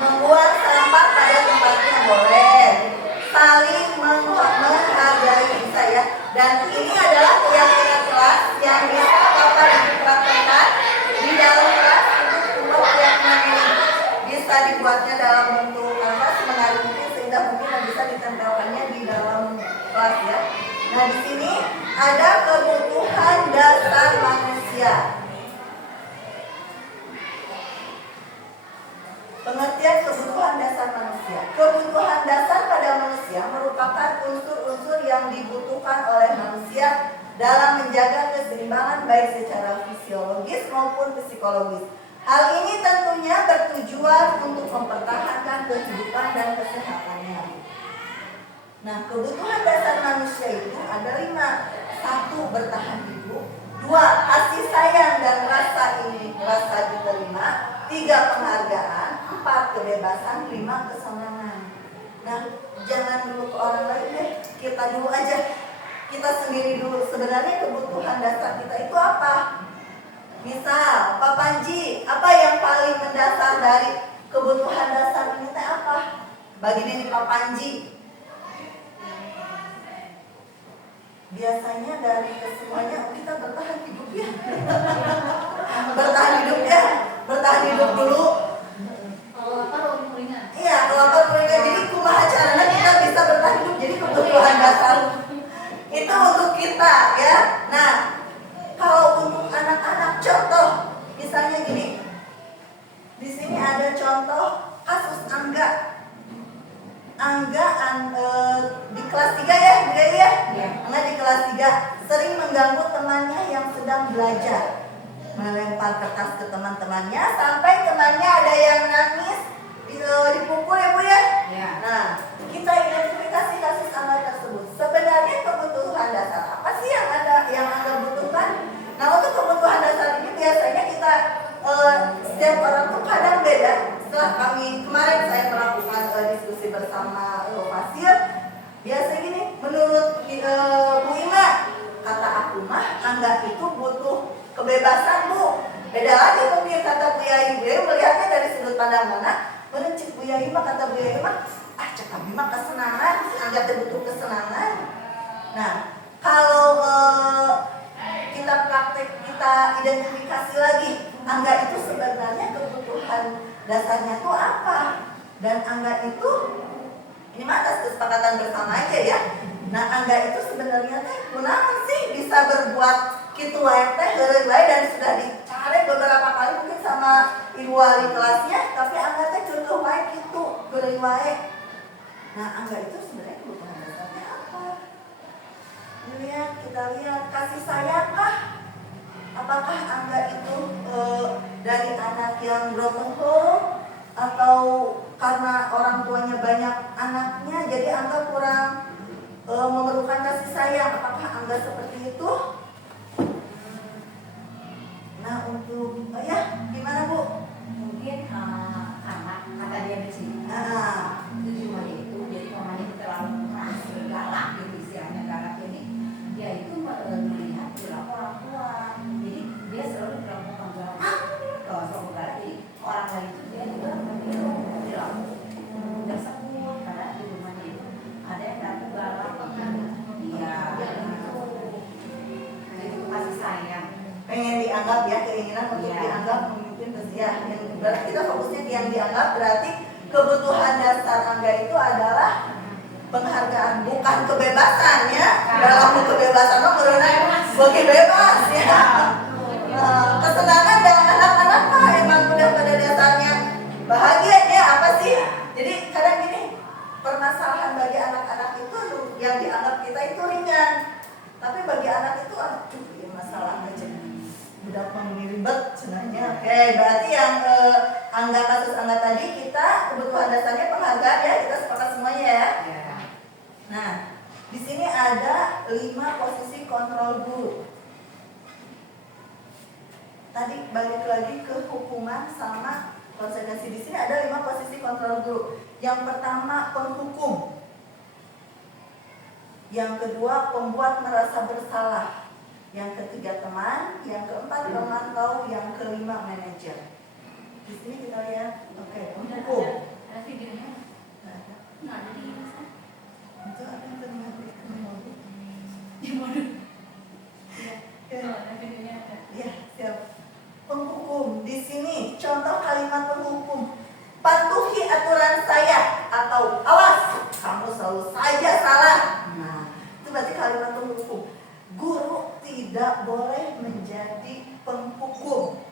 Membuat sampah pada tempatnya boleh. Saling menghargai bisa ya. Dan ini adalah keyakinan kelas yang bisa Bapak dipraktekkan di dalam kelas untuk semua keyakinan ini. Bisa dibuatnya dalam bentuk kanvas menarik mungkin sehingga mungkin bisa ditempelkannya di dalam kelas ya. Nah, di sini ada kebutuhan dasar manusia. Pengertian kebutuhan dasar manusia. Kebutuhan dasar pada manusia merupakan unsur-unsur yang dibutuhkan oleh manusia dalam menjaga keseimbangan baik secara fisiologis maupun psikologis. Hal ini tentunya bertujuan untuk mempertahankan kehidupan dan kesehatannya. Nah, kebutuhan dasar manusia itu ada 5. 1. Bertahan hidup. 2. Kasih sayang dan rasa diterima. 3. Penghargaan. 4. Kebebasan. 5. Kesenangan. Nah, jangan dulu ke orang lain deh, kita dulu aja. Kita sendiri dulu. Sebenarnya kebutuhan dasar kita itu apa? Misal, Pak Panji, apa yang paling mendasar dari kebutuhan dasar ini apa? Bagi ini Pak Panji. Biasanya dari kesemuanya kita bertahan hidup ya. Bertahan hidup dulu. Kalau lapar lebih ringan. Iya, kalau lapar ringan. Jadi kumaha caranya kita bisa bertahan hidup. Jadi kebutuhan dasar itu untuk kita ya. Nah, kalau untuk anak-anak contoh, misalnya gini. Di sini ada contoh kasus Angga di kelas 3 ya, ya. Angga di kelas 3 sering mengganggu temannya yang sedang belajar. Melempar kertas ke teman-temannya sampai temannya ada yang nangis, dipukul ya Bu ya. Nah, kita identifikasi kasus Angga tersebut. Sebenarnya kebutuhan dasar apa sih yang Angga butuhkan? Nah, untuk kebutuhan dasar ini biasanya kita setiap orang tuh kadang beda. Setelah kemarin saya melakukan diskusi bersama Fasir, biasanya gini, menurut Bu Ima, kata aku mah Angga itu butuh kebebasan Bu. Beda lagi mungkin kata Bu Yai melihatnya dari sudut pandang mana. Menurut Bu Yai mah kata Bu Yai mah, cek kami mah kesenangan, Angga butuh kesenangan. Nah, kalau kita praktek, kita identifikasi lagi Angga itu sebenarnya kebutuhan dasarnya itu apa, dan Angga itu ini mah atas kesepakatan bersama aja ya. Nah, Angga itu sebenarnya kunaon sih bisa berbuat kitu wae teh heureuy wae, dan sudah dicari beberapa kali mungkin sama ibu wali kelasnya, tapi Angga teh contoh wae kitu heureuy wae. Nah, Angga itu sebenarnya kebutuhan dasarnya apa? Kita lihat kasih sayang kah? Apakah Angga itu dari anak yang broken home, atau karena orang tuanya banyak anaknya jadi Angga kurang memerlukan kasih sayang. Apakah Angga seperti itu? Nah, untuk ya gimana Bu? Mungkin anak kata dia kecil Nah, itu cuma itu, jadi mamanya itu terlalu keras, galak gitu, istilahnya galak ini. Dia itu melihat perilaku orang tua, jadi dia selalu diperlakukan galak. Kalau selalu galak, jadi orang lain itu dia juga meniru perilaku tersebut. Karena di rumahnya itu ada yang datang galak, dia gitu. Itu kasih sayang. pengen dianggap ya, keinginan untuk Iya. dianggap memimpin ya. Yang berarti kita fokusnya di yang dianggap, berarti kebutuhan dasar Angga itu adalah penghargaan, bukan kebebasan ya. Dalam kebebasan mah bagi bebas ya. Kesenangan dan anak-anak mah emang udah pada dasarnya bahagia ya, apa sih? Jadi kadang gini, permasalahan bagi anak-anak itu yang dianggap kita itu ringan, tapi bagi anak itu aduh ya masalahnya jadi udah ribet sebenarnya. Oke, berarti yang kasus Angga tadi kita kebutuhan dasarnya penghargaan ya, kita sepakat semuanya ya. Nah, di sini ada 5 posisi kontrol guru. Tadi balik lagi ke hukuman sama konsekuensi. Di sini ada 5 posisi kontrol guru. Yang pertama penghukum. Yang kedua pembuat merasa bersalah. Yang ketiga teman, yang keempat pemantau, yang kelima manajer. Di sini kita lihat, oke, penghukum. Ada videonya? Nggak ada di Instagram. Itu ada yang terlihat di Di mana? Iya. Ya. Oh, ada videonya ada. Ya, siap. Penghukum. Di sini contoh kalimat penghukum. Patuhi aturan saya atau awas, kamu selalu saja salah. Nah, itu berarti kalimat penghukum. Guru tidak boleh menjadi penghukum.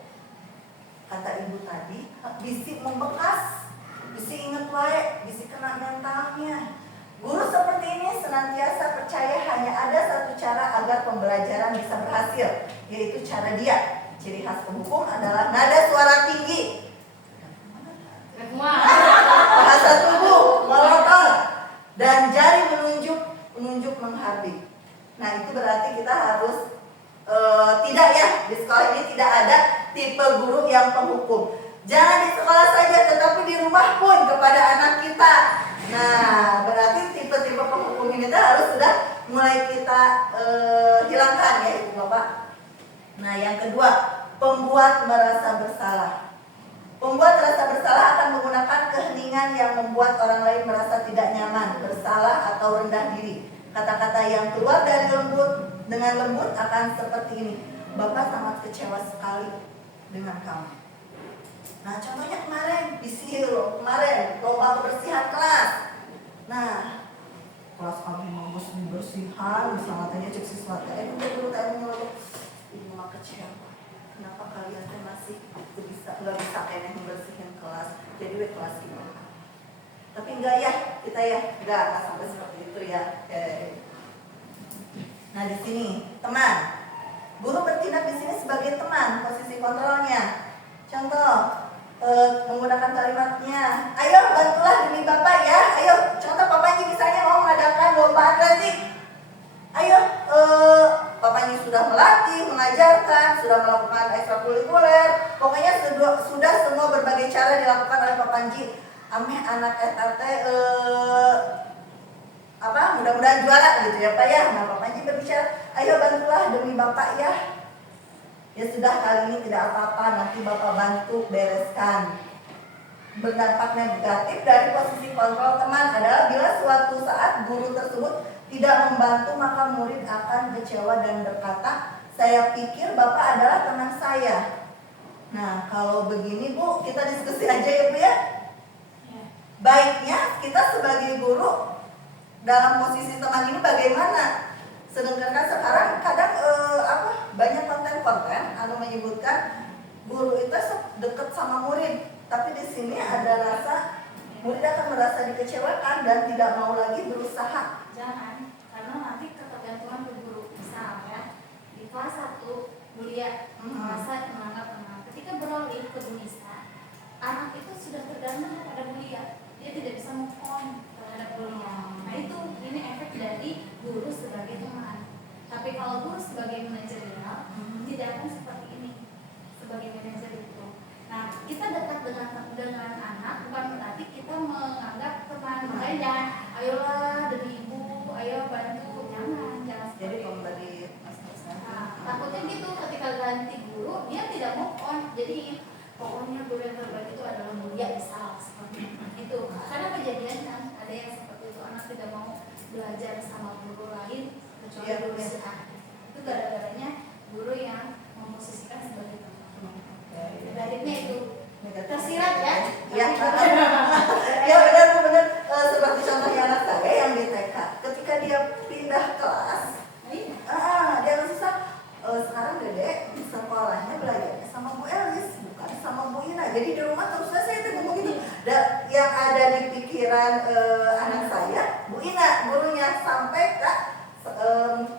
Kata ibu tadi, bisi membekas, bisi inget wae, bisi kena mentalnya. Guru seperti ini senantiasa percaya hanya ada satu cara agar pembelajaran bisa berhasil, yaitu cara dia. Ciri khas penghukum adalah nada suara tinggi, bahasa tubuh melotot, dan jari menunjuk menghardik. Nah, itu berarti kita harus tidak ya, di sekolah ini tidak ada tipe guru yang penghukum. Jangan di sekolah saja, tetapi di rumah pun kepada anak kita. Nah, berarti tipe-tipe penghukum ini harus sudah mulai kita hilangkan ya Ibu Bapak. Nah, yang kedua, pembuat merasa bersalah. Pembuat merasa bersalah akan menggunakan keheningan yang membuat orang lain merasa tidak nyaman, bersalah atau rendah diri. Kata-kata yang keluar dari dengan lembut akan seperti ini. Bapak sangat kecewa sekali dengan kamu. Nah, contohnya kemarin kemarin lomba kebersihan kelas. Nah, kelas kami mau bersihan, misalnya tanya cek siswa, ini mah kecewa. Kenapa kalian tuh masih nggak bisa kayaknya membersihin kelas? Jadi kelas gimana? Tapi enggak ya, kita ya enggak sampai seperti itu ya. Nah, di sini teman, guru bertindak di sini sebagai teman, posisi kontrolnya. Contoh, menggunakan kalimatnya, ayo bantulah demi bapak ya. Ayo, contoh papanya misalnya mau mengadakan lomba atletik. Ayo, papanya sudah melatih, mengajarkan, sudah melakukan ekstrakurikuler. Pokoknya sudah semua berbagai cara dilakukan oleh Pak Panji. Ameh anak SRT mudah-mudahan juara gitu ya Pak ya. Nah, Pak Panji berbicara, ayo bantulah demi bapak ya. Ya sudah, kali ini tidak apa-apa, nanti bapak bantu bereskan. Berdampak negatif dari posisi kontrol teman adalah bila suatu saat guru tersebut tidak membantu, maka murid akan kecewa dan berkata, saya pikir bapak adalah teman saya. Nah, kalau begini Bu, kita diskusi aja ya Bu ya. Baiknya kita sebagai guru dalam posisi teman ini bagaimana? Sedangkan sekarang kadang banyak konten-konten menyebutkan guru itu dekat sama murid, tapi di sini ada rasa murid akan merasa dikecewakan dan tidak mau lagi berusaha. Jangan, karena nanti ketergantungan ke guru. Misal ya, di kelas 1 kuliah merasa menganggap teman. Ketika beralih ke Bunisa, anak itu sudah tergantung pada kuliah. Dia tidak bisa move on terhadap gurunya. Nah, ini efek dari jangan ayolah dari ibu, ayo bantu, jangan Jadi seperti itu. pemberi mas-mas Nah, takutnya gitu ketika ganti guru dia tidak move on, jadi pokoknya guru yang terbaik itu adalah mulia misal seperti itu. Karena kejadian kan ada yang seperti itu, anak tidak mau belajar sama guru lain kecuali Iya, guru iya. si A. Itu gara-garanya guru yang memposisikan sebagai teman. Akhirnya itu tersirat ya. Ya, ya benar benar. Seperti contohnya anak saya yang di TK, ketika dia pindah kelas, dia harus bisa sekarang Dedek di sekolahnya belajarnya sama Bu Elis, bukan sama Bu Ina. Jadi di rumah terus saya itu ngomong gitu. Dan yang ada di pikiran anak saya, Bu Ina gurunya sampai Kak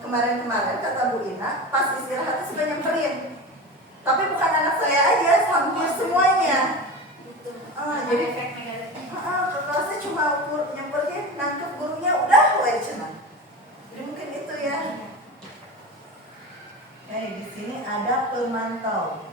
kemarin-kemarin kata Bu Ina pas istirahatnya sudah nyamperin. Tapi bukan anak saya aja, hampir semuanya. Gitu. Jadi efek negatifnya. ke kelasnya cuma nyampernya, nangkep gurunya udah cuman. Jadi mungkin itu ya. Di sini ada pemantau.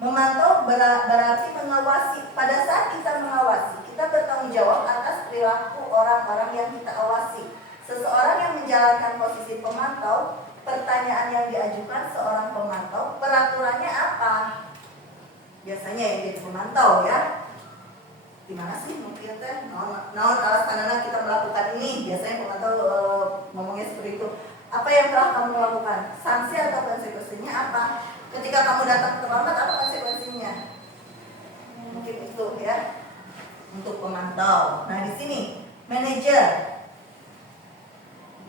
Memantau berarti mengawasi. Pada saat kita mengawasi, kita bertanggung jawab atas perilaku orang-orang yang kita awasi. Seseorang yang menjalankan posisi pemantau, pertanyaan yang diajukan seorang pemantau, peraturannya apa? Biasanya yang jadi pemantau ya. Gimana sih mungkin teh? Naon alasanana kita melakukan ini? Biasanya pemantau ngomongnya seperti itu. Apa yang telah kamu lakukan? Sanksi atau konsekuensinya apa? Ketika kamu datang terlambat, apa konsekuensinya? Mungkin itu ya untuk pemantau. Nah di sini manajer.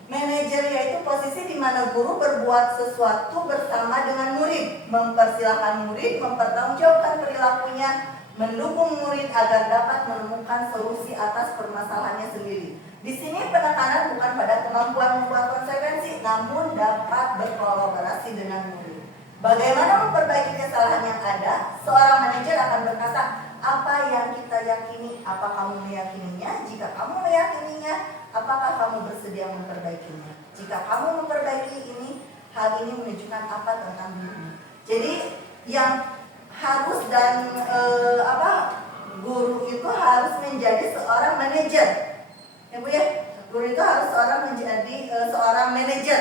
Manajer yaitu posisi di mana guru berbuat sesuatu bersama dengan murid, mempersilahkan murid mempertanggungjawabkan perilakunya, mendukung murid agar dapat menemukan solusi atas permasalahannya sendiri. Di sini penekanan bukan pada kemampuan membuat konsekuensi, namun dapat berkolaborasi dengan murid. Bagaimana memperbaiki kesalahan yang ada? Seorang manajer akan berkata, apa yang kita yakini, apa kamu meyakininya? Jika kamu meyakininya, apakah kamu bersedia memperbaikinya? Jika kamu memperbaiki ini, hal ini menunjukkan apa tentang dirimu. Jadi yang harus dan guru itu harus menjadi seorang manajer. Ya Bu ya, guru itu harus menjadi seorang manajer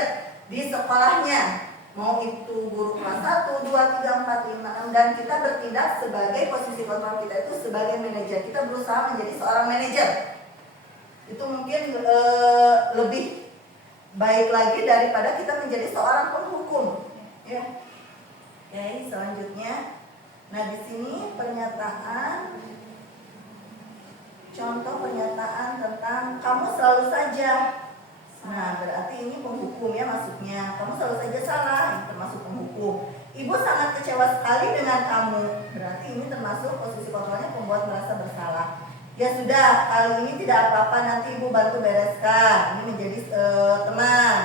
di sekolahnya. Mau itu guru kelas 1, 2, 3, 4, 5, 6 dan kita bertindak sebagai posisi kontrol kita itu sebagai manajer. Kita berusaha menjadi seorang manajer. Itu mungkin lebih baik lagi daripada kita menjadi seorang penghukum. Ya. Oke, selanjutnya. Nah, di sini pernyataan contoh pernyataan tentang kamu selalu saja. Nah, berarti ini penghukum ya maksudnya. Kamu selalu saja salah, ini termasuk penghukum. Ibu sangat kecewa sekali dengan kamu. Berarti ini termasuk posisi kontrolnya pembuat merasa bersalah. Ya sudah, kali ini tidak apa-apa, nanti ibu bantu bereskan. Ini menjadi teman.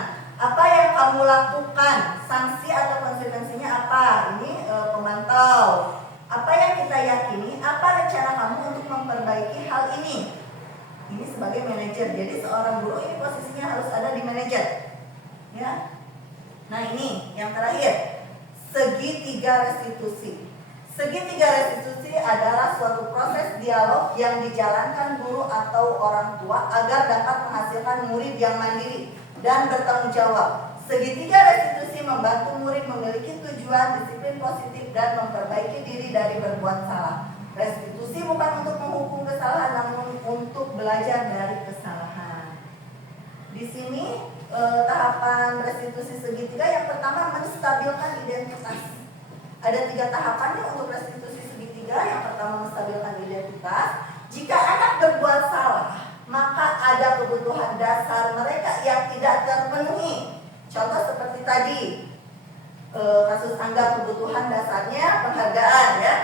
Apa yang kamu lakukan? Sanksi atau konsekuensinya apa? Ini pemantau. Apa yang kita yakini? Apa rencana kamu untuk memperbaiki hal ini? Ini sebagai manajer. Jadi seorang guru ini posisinya harus ada di manajer. Ya. Nah ini yang terakhir, segitiga restitusi. Segitiga restitusi adalah suatu proses dialog yang dijalankan guru atau orang tua agar dapat menghasilkan murid yang mandiri dan bertanggung jawab. Segitiga restitusi membantu murid memiliki tujuan, disiplin positif dan memperbaiki diri dari berbuat salah. Restitusi bukan untuk menghukum kesalahan, namun untuk belajar dari kesalahan. Di sini tahapan restitusi segitiga yang pertama menstabilkan identitas. Ada 3 tahapannya untuk restitusi segitiga. Yang pertama menstabilkan identitas. Jika anak berbuat salah, maka ada kebutuhan dasar mereka yang tidak terpenuhi. Contoh seperti tadi, kasus Angga kebutuhan dasarnya penghargaan ya.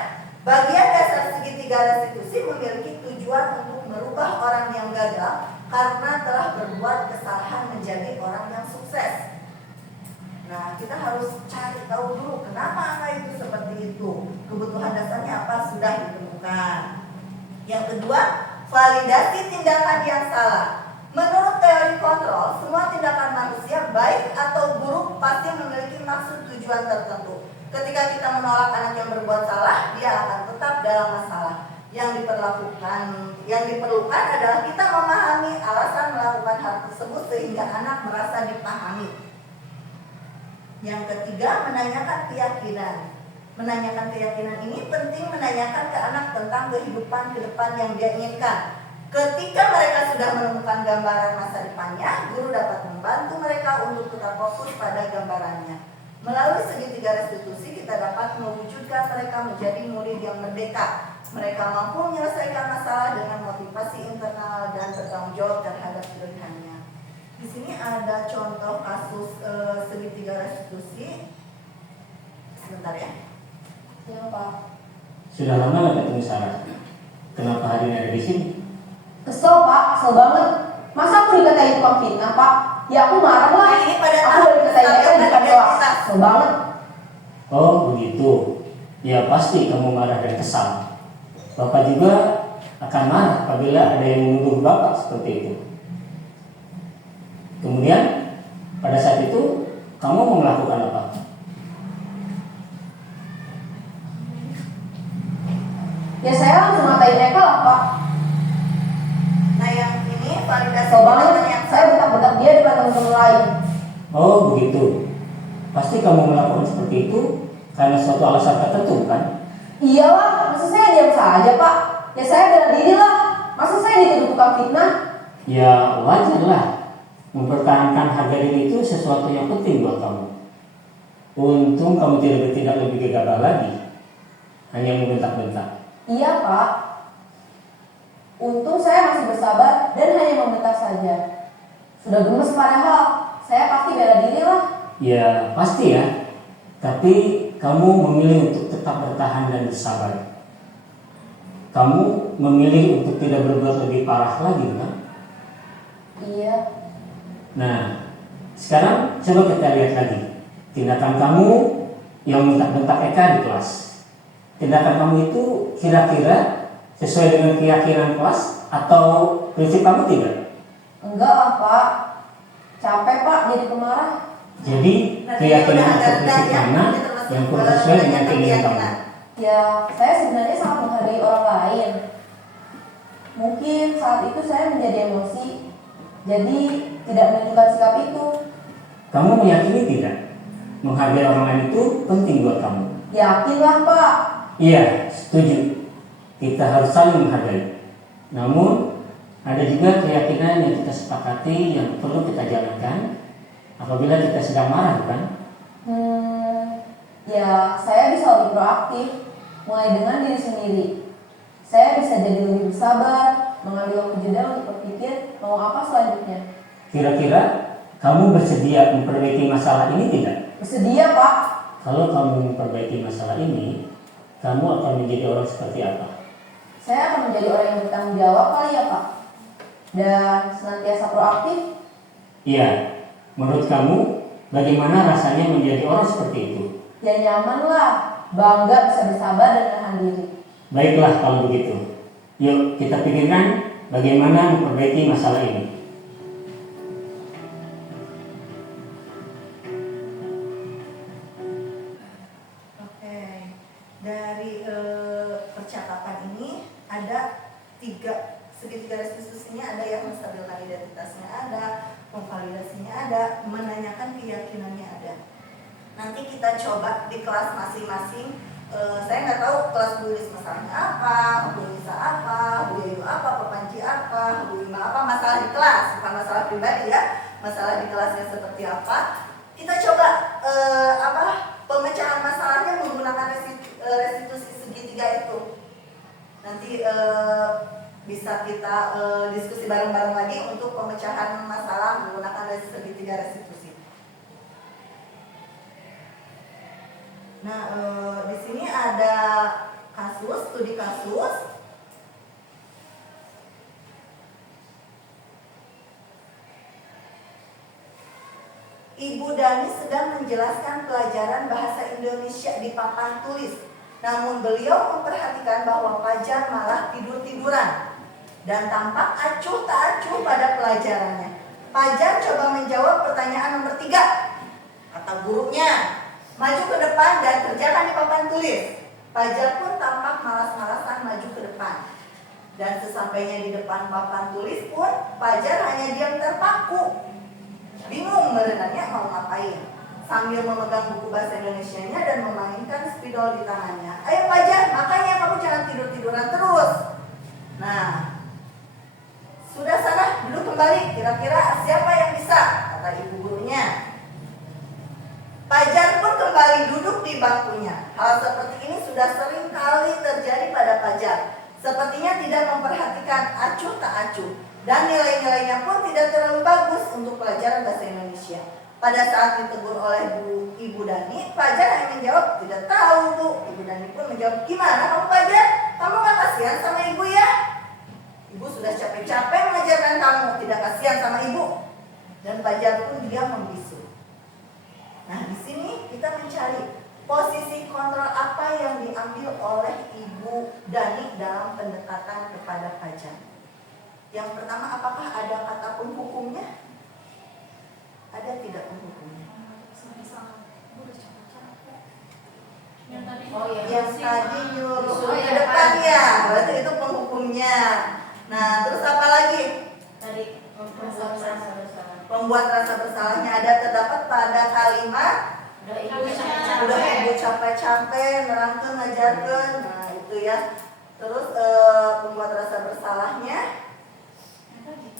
Bagian dasar segitiga restitusi memiliki tujuan untuk merubah orang yang gagal karena telah berbuat kesalahan menjadi orang yang sukses. Nah, kita harus cari tahu dulu kenapa angka itu seperti itu. Kebutuhan dasarnya apa sudah ditemukan. Yang kedua, validasi tindakan yang salah. Menurut teori kontrol, semua tindakan manusia baik atau buruk pasti memiliki maksud tujuan tertentu. Ketika kita menolak anak yang berbuat salah, dia akan tetap dalam masalah. Yang diperlukan adalah kita memahami alasan melakukan hal tersebut sehingga anak merasa dipahami. Yang ketiga, menanyakan keyakinan. Menanyakan keyakinan ini penting menanyakan ke anak tentang kehidupan ke depan yang dia inginkan. Ketika mereka sudah menemukan gambaran masa depannya, guru dapat membantu mereka untuk tetap fokus pada gambarannya. Melalui segitiga restitusi, kita dapat mewujudkan mereka menjadi murid yang merdeka. Mereka mampu menyelesaikan masalah dengan motivasi internal dan bertanggung jawab terhadap pilihannya. Di sini ada contoh kasus segitiga restitusi. Sebentar ya. Siapa Pak? Sudah lama nggak ketemu Sarah? Kenapa hari ini ada di sini? Kesel Pak, kesel banget. Masa aku dikatain tukang fitnah Pak? Ya aku marah lah. Nah, ini pada Aku tahap udah dikatain mereka di depan kelas. Kesel banget. Oh begitu. Ya pasti kamu marah dan kesal. Bapak juga akan marah apabila ada yang menuduh Bapak seperti itu. Kemudian pada saat itu kamu mau melakukan apa? Ya saya langsung ngatain mereka lah Pak. Nah, yang ini validasi Kesel banget. yang Saya bentak-bentak dia depan teman-teman lain. Oh begitu. Pasti kamu melakukan seperti itu karena suatu alasan tertentu kan? Iyalah, masa saya diam saja Pak? Ya saya bela diri lah. Masa saya dituduh tukang fitnah? Ya wajar lah. Mempertahankan harga diri itu sesuatu yang penting buat kamu. Untung kamu tidak bertindak lebih gegabah lagi, hanya membentak-bentak. Iya Pak. Untung saya masih bersabar dan hanya membentak saja. Sudah gemes padahal, saya pasti bela diri lah. Ya pasti ya. Tapi kamu memilih untuk tetap bertahan dan bersabar. Kamu memilih untuk tidak berbuat lebih parah lagi kan? Iya. Nah, sekarang coba kita lihat lagi tindakan kamu yang bentak-bentak Eka di kelas. Tindakan kamu itu kira-kira sesuai dengan keyakinan kelas atau prinsip kamu tidak? Enggak lah Pak. Capek Pak jadi pemarah. Jadi keyakinan atau prinsip mana yang kurang sesuai dengan keinginan kamu? Ya, saya sebenarnya sangat menghargai orang lain. Mungkin saat itu saya menjadi emosi, jadi tidak menunjukkan sikap itu. Kamu meyakini tidak? Menghargai orang lain itu penting buat kamu. Yakinlah Pak. Iya, setuju. Kita harus saling menghargai. Namun, ada juga keyakinan yang kita sepakati yang perlu kita jalankan apabila kita sedang marah, bukan? Ya saya bisa lebih proaktif, mulai dengan diri sendiri. Saya bisa jadi lebih bersabar, mengambil waktu jeda untuk berpikir mau apa selanjutnya. Kira-kira kamu bersedia memperbaiki masalah ini tidak? Bersedia Pak. Kalau kamu memperbaiki masalah ini, kamu akan menjadi orang seperti apa? Saya akan menjadi orang yang bertanggung jawab kali ya Pak. Dan senantiasa proaktif. Iya, menurut kamu bagaimana rasanya menjadi orang seperti itu? Ya nyaman lah, bangga bisa bersabar dan menahan diri. Baiklah kalau begitu. Yuk kita pikirkan bagaimana memperbaiki masalah ini. Oke, dari percakapan ini ada segitiga restitusinya, ada yang menstabilkan identitasnya ada, memvalidasinya ada, menanyakan keyakinannya ada. Nanti kita coba di kelas masing-masing. Saya nggak tahu kelas Bu Yulis masalahnya apa, Bu Lisa apa, Bu Yayu apa, Pak Panji apa, Bu Ima apa, masalah di kelas, bukan masalah pribadi ya, masalah di kelasnya seperti apa. Kita coba pemecahan masalahnya menggunakan restitusi segitiga itu. Nanti bisa kita diskusi bareng-bareng lagi untuk pemecahan masalah menggunakan segitiga restitusi. Nah, di sini ada studi kasus. Ibu Dani sedang menjelaskan pelajaran bahasa Indonesia di papan tulis. Namun beliau memperhatikan bahwa Fajar malah tidur-tiduran dan tampak acuh tak acuh pada pelajarannya. Fajar coba menjawab pertanyaan nomor 3. Kata gurunya, maju ke depan dan kerjakan di papan tulis. Fajar pun tampak malas-malasan maju ke depan. Dan sesampainya di depan papan tulis pun, Fajar hanya diam terpaku. Bingung merenangnya mau ngapain. Sambil memegang buku bahasa Indonesianya dan memainkan spidol di tangannya. Ayo Fajar, makanya kamu jangan tidur-tiduran terus. Nah, sudah sana, duduk kembali. Kira-kira siapa yang bisa? Kata ibu gurunya. Fajar pun kembali duduk di bangkunya. Hal seperti ini sudah sering kali terjadi pada Fajar. Sepertinya tidak memperhatikan acuh tak acuh. Dan nilai-nilainya pun tidak terlalu bagus untuk pelajaran bahasa Indonesia. Pada saat ditegur oleh Ibu Dani, Fajar hanya menjawab, tidak tahu Bu. Ibu Dani pun menjawab, gimana kamu Fajar? Kamu gak kasihan sama ibu ya? Ibu sudah capek-capek mengajarkan kamu, tidak kasihan sama ibu. Dan Fajar pun dia membisu. Nah, di sini kita mencari posisi kontrol apa yang diambil oleh Ibu Dani dalam pendekatan kepada Fajar. Yang pertama, apakah ada kata pun hukumnya? Ada tidak pun hukumnya? Yang tadi nyuruh ke depan ya, berarti itu penghukumnya. Nah, terus apa lagi? Tadi Pembuat rasa bersalahnya ada terdapat pada kalimat udah ibu capek-capek nerangkeun ngajarkeun. Nah, itu ya. Terus pembuat rasa bersalahnya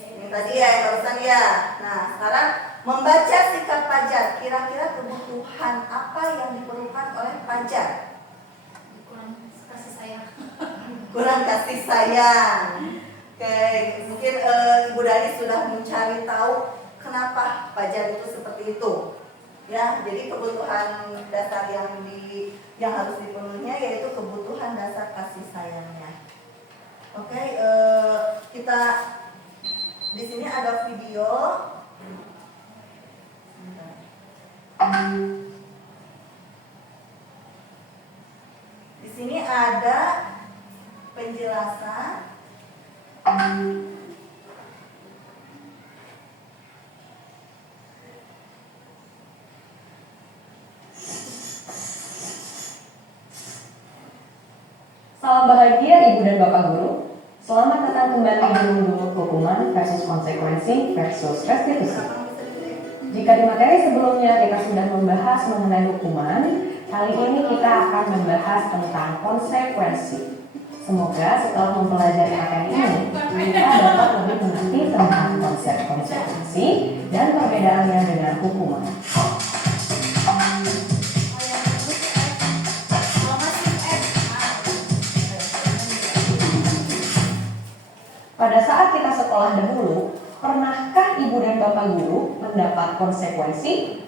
ini tadi ya yang barusan ya. Nah, sekarang membaca sikap Fajar. Kira-kira kebutuhan apa yang diperlukan oleh Fajar? Kurang kasih sayang. Oke, mungkin Ibu Dani sudah mencari tahu kenapa Fajar itu seperti itu. Ya, jadi kebutuhan dasar yang harus dipenuhinya yaitu kebutuhan dasar kasih sayangnya. Oke, kita di sini ada video. Di sini ada penjelasan. Salam bahagia Ibu dan Bapak Guru. Selamat datang kembali di Runut Hukuman versus Konsekuensi versus Restitusi. Jika di materi sebelumnya kita sudah membahas mengenai hukuman, kali ini kita akan membahas tentang konsekuensi. Semoga setelah mempelajari materi ini, kita dapat lebih mengerti tentang konsep konsekuensi dan perbedaannya dengan hukuman. Pada saat kita sekolah dahulu, pernahkah Ibu dan Bapak Guru mendapat konsekuensi?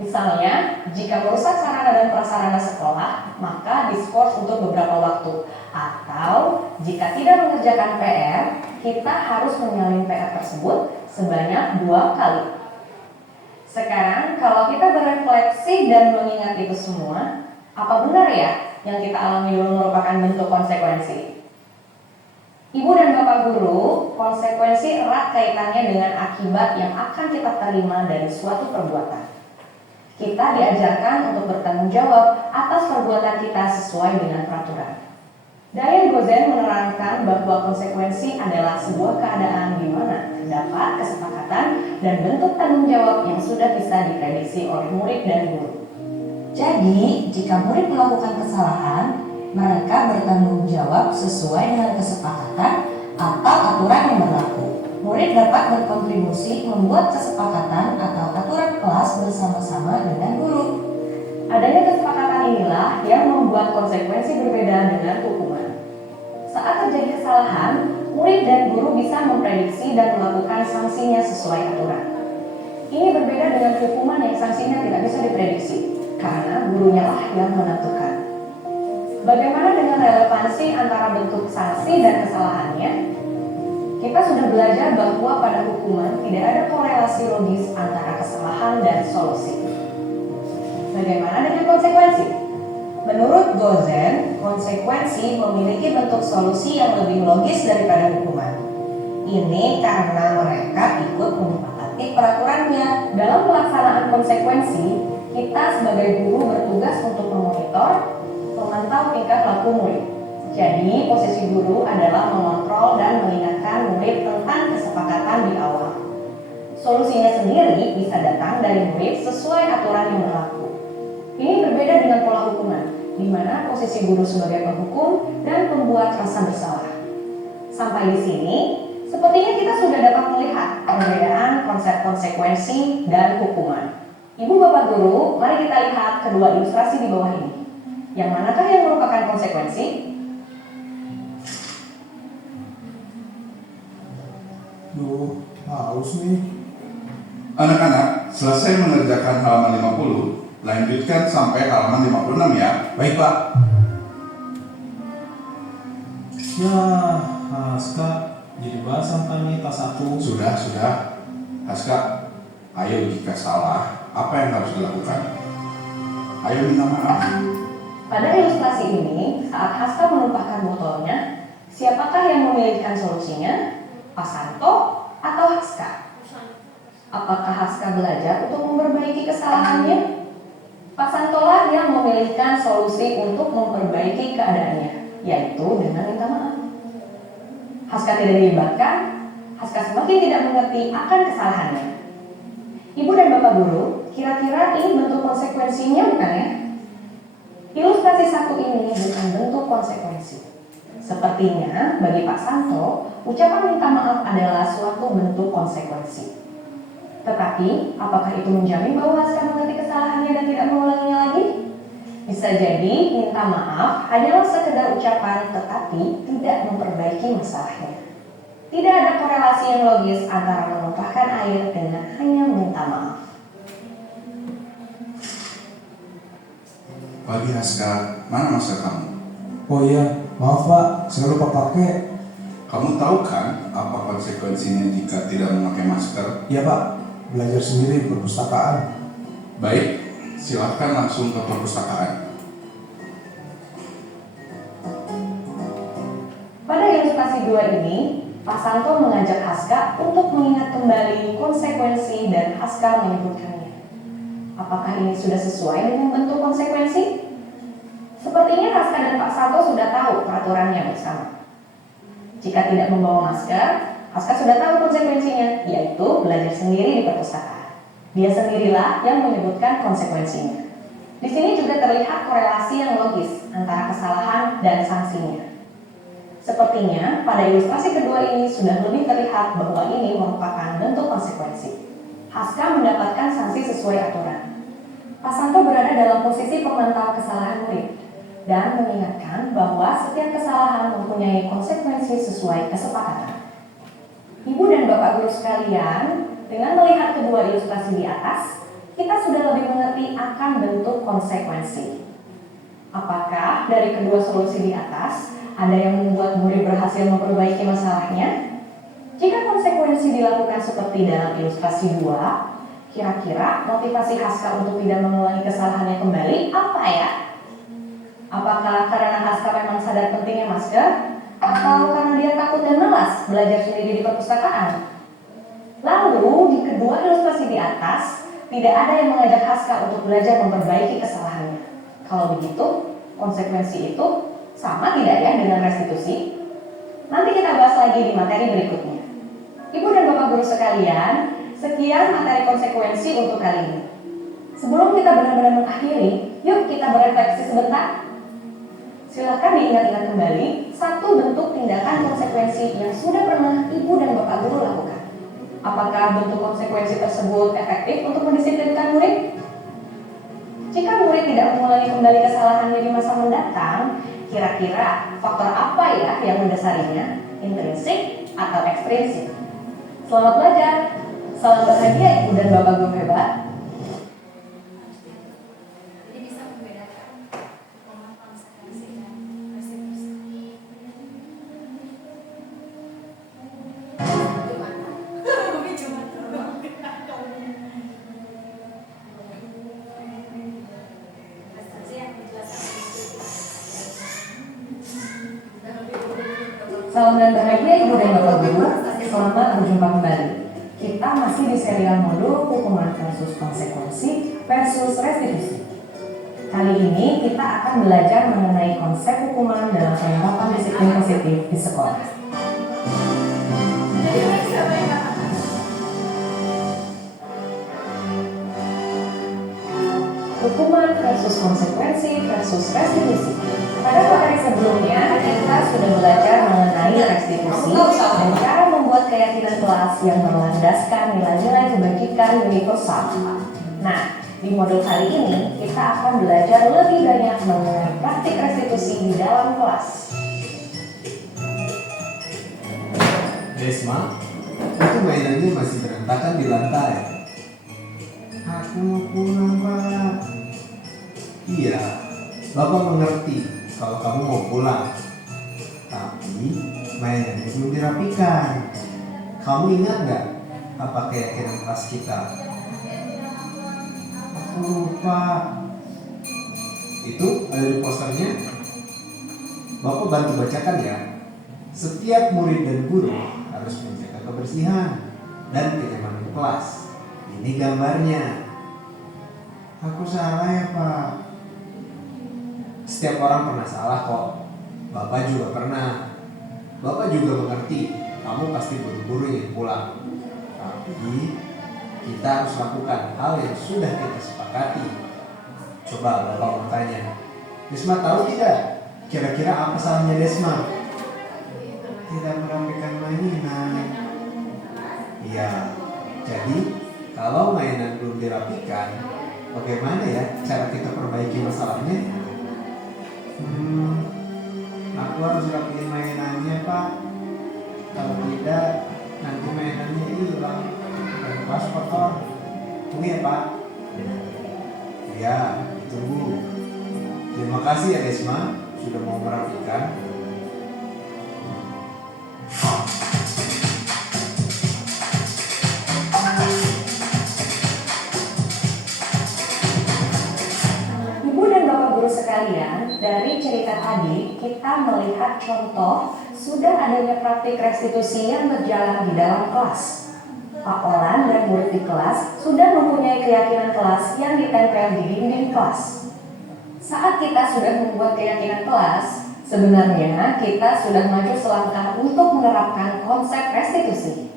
Misalnya, jika merusak sarana dan prasarana sekolah, maka diskors untuk beberapa waktu. Atau, jika tidak mengerjakan PR, kita harus menyalin PR tersebut sebanyak 2 kali. Sekarang, kalau kita berefleksi dan mengingat itu semua, apa benar ya yang kita alami dulu merupakan bentuk konsekuensi? Ibu dan Bapak Guru, konsekuensi erat kaitannya dengan akibat yang akan kita terima dari suatu perbuatan. Kita diajarkan untuk bertanggung jawab atas perbuatan kita sesuai dengan peraturan. Diane Gozen menerangkan bahwa konsekuensi adalah sebuah keadaan di mana terdapat kesepakatan dan bentuk tanggung jawab yang sudah bisa diprediksi oleh murid dan guru. Jadi, jika murid melakukan kesalahan, mereka bertanggung jawab sesuai dengan kesepakatan atau aturan yang berlaku. Murid dapat berkontribusi membuat kesepakatan atau aturan kelas bersama-sama dengan guru. Adanya kesepakatan inilah yang membuat konsekuensi berbeda dengan hukuman. Saat terjadi kesalahan, murid dan guru bisa memprediksi dan melakukan sanksinya sesuai aturan. Ini berbeda dengan hukuman yang sanksinya tidak bisa diprediksi, karena gurunya lah yang menentukan. Bagaimana dengan relevansi antara bentuk sanksi dan kesalahannya? Kita sudah belajar bahwa pada hukuman tidak ada korelasi logis antara kesalahan dan solusi. Bagaimana dengan konsekuensi? Menurut Gozen, konsekuensi memiliki bentuk solusi yang lebih logis daripada hukuman. Ini karena mereka ikut menyepakati peraturannya. Dalam pelaksanaan konsekuensi, kita sebagai guru bertugas untuk memonitor, memantau tingkah laku murid. Jadi, posisi guru adalah mengontrol dan mengingatkan murid tentang kesepakatan di awal. Solusinya sendiri bisa datang dari murid sesuai aturan yang berlaku. Ini berbeda dengan pola hukuman, di mana posisi guru sebagai penghukum dan pembuat rasa bersalah. Sampai di sini, sepertinya kita sudah dapat melihat perbedaan konsep konsekuensi dan hukuman. Ibu bapak guru, mari kita lihat kedua ilustrasi di bawah ini. Yang manakah yang merupakan konsekuensi? Duh, haus nih. Anak-anak, selesai mengerjakan halaman 50, lanjutkan sampai halaman 56 ya. Baik, Pak. Ya, Haska, jadi bahas nih tas aku. Sudah. Haska, ayo jika salah, apa yang harus dilakukan? Ayo minta maaf. Pada ilustrasi ini, saat Haska menumpahkan botolnya, siapakah yang memilihkan solusinya? Pak Santo atau Haska? Apakah Haska belajar untuk memperbaiki kesalahannya? Pak Santolah yang memilihkan solusi untuk memperbaiki keadaannya, yaitu dengan minta maaf. Haska tidak dilibatkan, Haska semakin tidak mengerti akan kesalahannya. Ibu dan Bapak guru, kira-kira ini bentuk konsekuensinya bukan ya? Ilustrasi satu ini bukan bentuk konsekuensi. Sepertinya bagi Pak Santo, ucapan minta maaf adalah suatu bentuk konsekuensi. Tetapi, apakah itu menjamin bahwa Haska mengerti kesalahannya dan tidak mengulanginya lagi? Bisa jadi minta maaf hanyalah sekedar ucapan tetapi tidak memperbaiki masalahnya. Tidak ada korelasi yang logis antara menumpahkan air dengan hanya minta maaf. Pagi Haska, mana masker kamu? Oh iya, maaf Pak, saya lupa pakai. Kamu tahu kan apa konsekuensinya jika tidak memakai masker? Iya Pak, belajar sendiri di perpustakaan. Baik, silahkan langsung ke perpustakaan. Pada ilustrasi 2 ini, Pak Santo mengajak Haska untuk mengingat kembali konsekuensi dan Haska menyebutkannya. Apakah ini sudah sesuai dengan bentuk konsekuensi? Sepertinya Haska dan Pak Santo sudah tahu peraturannya bersama. Jika tidak membawa masker, Haska sudah tahu konsekuensinya, yaitu belajar sendiri di perpustakaan. Dia sendirilah yang menyebutkan konsekuensinya. Di sini juga terlihat korelasi yang logis antara kesalahan dan sanksinya. Sepertinya pada ilustrasi kedua ini sudah lebih terlihat bahwa ini merupakan bentuk konsekuensi. Haska mendapatkan sanksi sesuai aturan. Pak Santo berada dalam posisi pemantau kesalahan murid dan mengingatkan bahwa setiap kesalahan mempunyai konsekuensi sesuai kesepakatan. Ibu dan Bapak guru sekalian, dengan melihat kedua ilustrasi di atas, kita sudah lebih mengerti akan bentuk konsekuensi. Apakah dari kedua solusi di atas ada yang membuat murid berhasil memperbaiki masalahnya? Jika konsekuensi dilakukan seperti dalam ilustrasi 2, kira-kira motivasi Haska untuk tidak mengulangi kesalahannya kembali apa ya? Apakah karena Haska memang sadar pentingnya masker? Atau karena dia takut dan malas belajar sendiri di perpustakaan? Lalu di kedua ilustrasi di atas, tidak ada yang mengajak Haska untuk belajar memperbaiki kesalahannya. Kalau begitu, konsekuensi itu sama tidak ya dengan restitusi? Nanti kita bahas lagi di materi berikutnya. Ibu dan Bapak guru sekalian, sekian materi konsekuensi untuk kali ini. Sebelum kita benar-benar mengakhiri, yuk kita berefleksi sebentar. Silakan diingat-ingat kembali satu bentuk tindakan konsekuensi yang sudah pernah Ibu dan Bapak guru lakukan. Apakah bentuk konsekuensi tersebut efektif untuk mendisiplinkan murid? Jika murid tidak mengulangi kembali kesalahannya di masa mendatang, kira-kira faktor apa ya yang mendasarinya? Intrinsik atau ekstrinsik? Selamat belajar! Salam bahagia Ibu dan Bapak guru hebat! Salam dan bahagia Ibu dan Bapak guru, selamat berjumpa kembali. Kita masih di serial modul hukuman versus konsekuensi versus restitusi. Kali ini kita akan belajar mengenai konsep hukuman dalam penerapan disiplin positif di sekolah. Hukuman versus konsekuensi versus restitusi. Pada materi sebelumnya, kita sudah belajar mengenai restitusi dan cara membuat keyakinan kelas yang berlandaskan nilai-nilai kebajikan universal. Nah, di modul kali ini kita akan belajar lebih banyak mengenai praktik restitusi di dalam kelas. Desma, itu mainannya masih berantakan di lantai. Aku mau pulang, Pak. Iya, Bapak mengerti kalau kamu mau pulang. Tapi mainannya belum dirapikan. Kamu ingat nggak apa keyakinan kelas kita? Aku lupa. Itu ada di posternya. Bapak bantu bacakan ya. Setiap murid dan guru harus menjaga kebersihan dan kenyamanan kelas. Ini gambarnya. Aku salah ya, Pak. Setiap orang pernah salah kok. Bapak juga pernah. Bapak juga mengerti kamu pasti buru-buru ingin pulang. Tapi kita harus lakukan hal yang sudah kita sepakati. Coba Bapak mau tanya, Desma tahu tidak kira-kira apa salahnya Desma? Tidak merapikan mainan. Iya, jadi kalau mainan belum dirapikan, bagaimana ya cara kita perbaiki masalahnya? Aku harus rapiin mainannya, Pak. Kalau tidak, nanti mainannya hilang dan kelas kotor. Tunggu ya, Pak. Ya, ditunggu. Terima kasih ya Desma sudah mau merapikan. Ibu dan Bapak guru sekalian, dari cerita tadi kita melihat contoh sudah adanya praktik restitusi yang berjalan di dalam kelas. Pak Olan dan murid di kelas sudah mempunyai keyakinan kelas yang ditempel di dinding kelas. Saat kita sudah membuat keyakinan kelas, sebenarnya kita sudah maju selangkah untuk menerapkan konsep restitusi.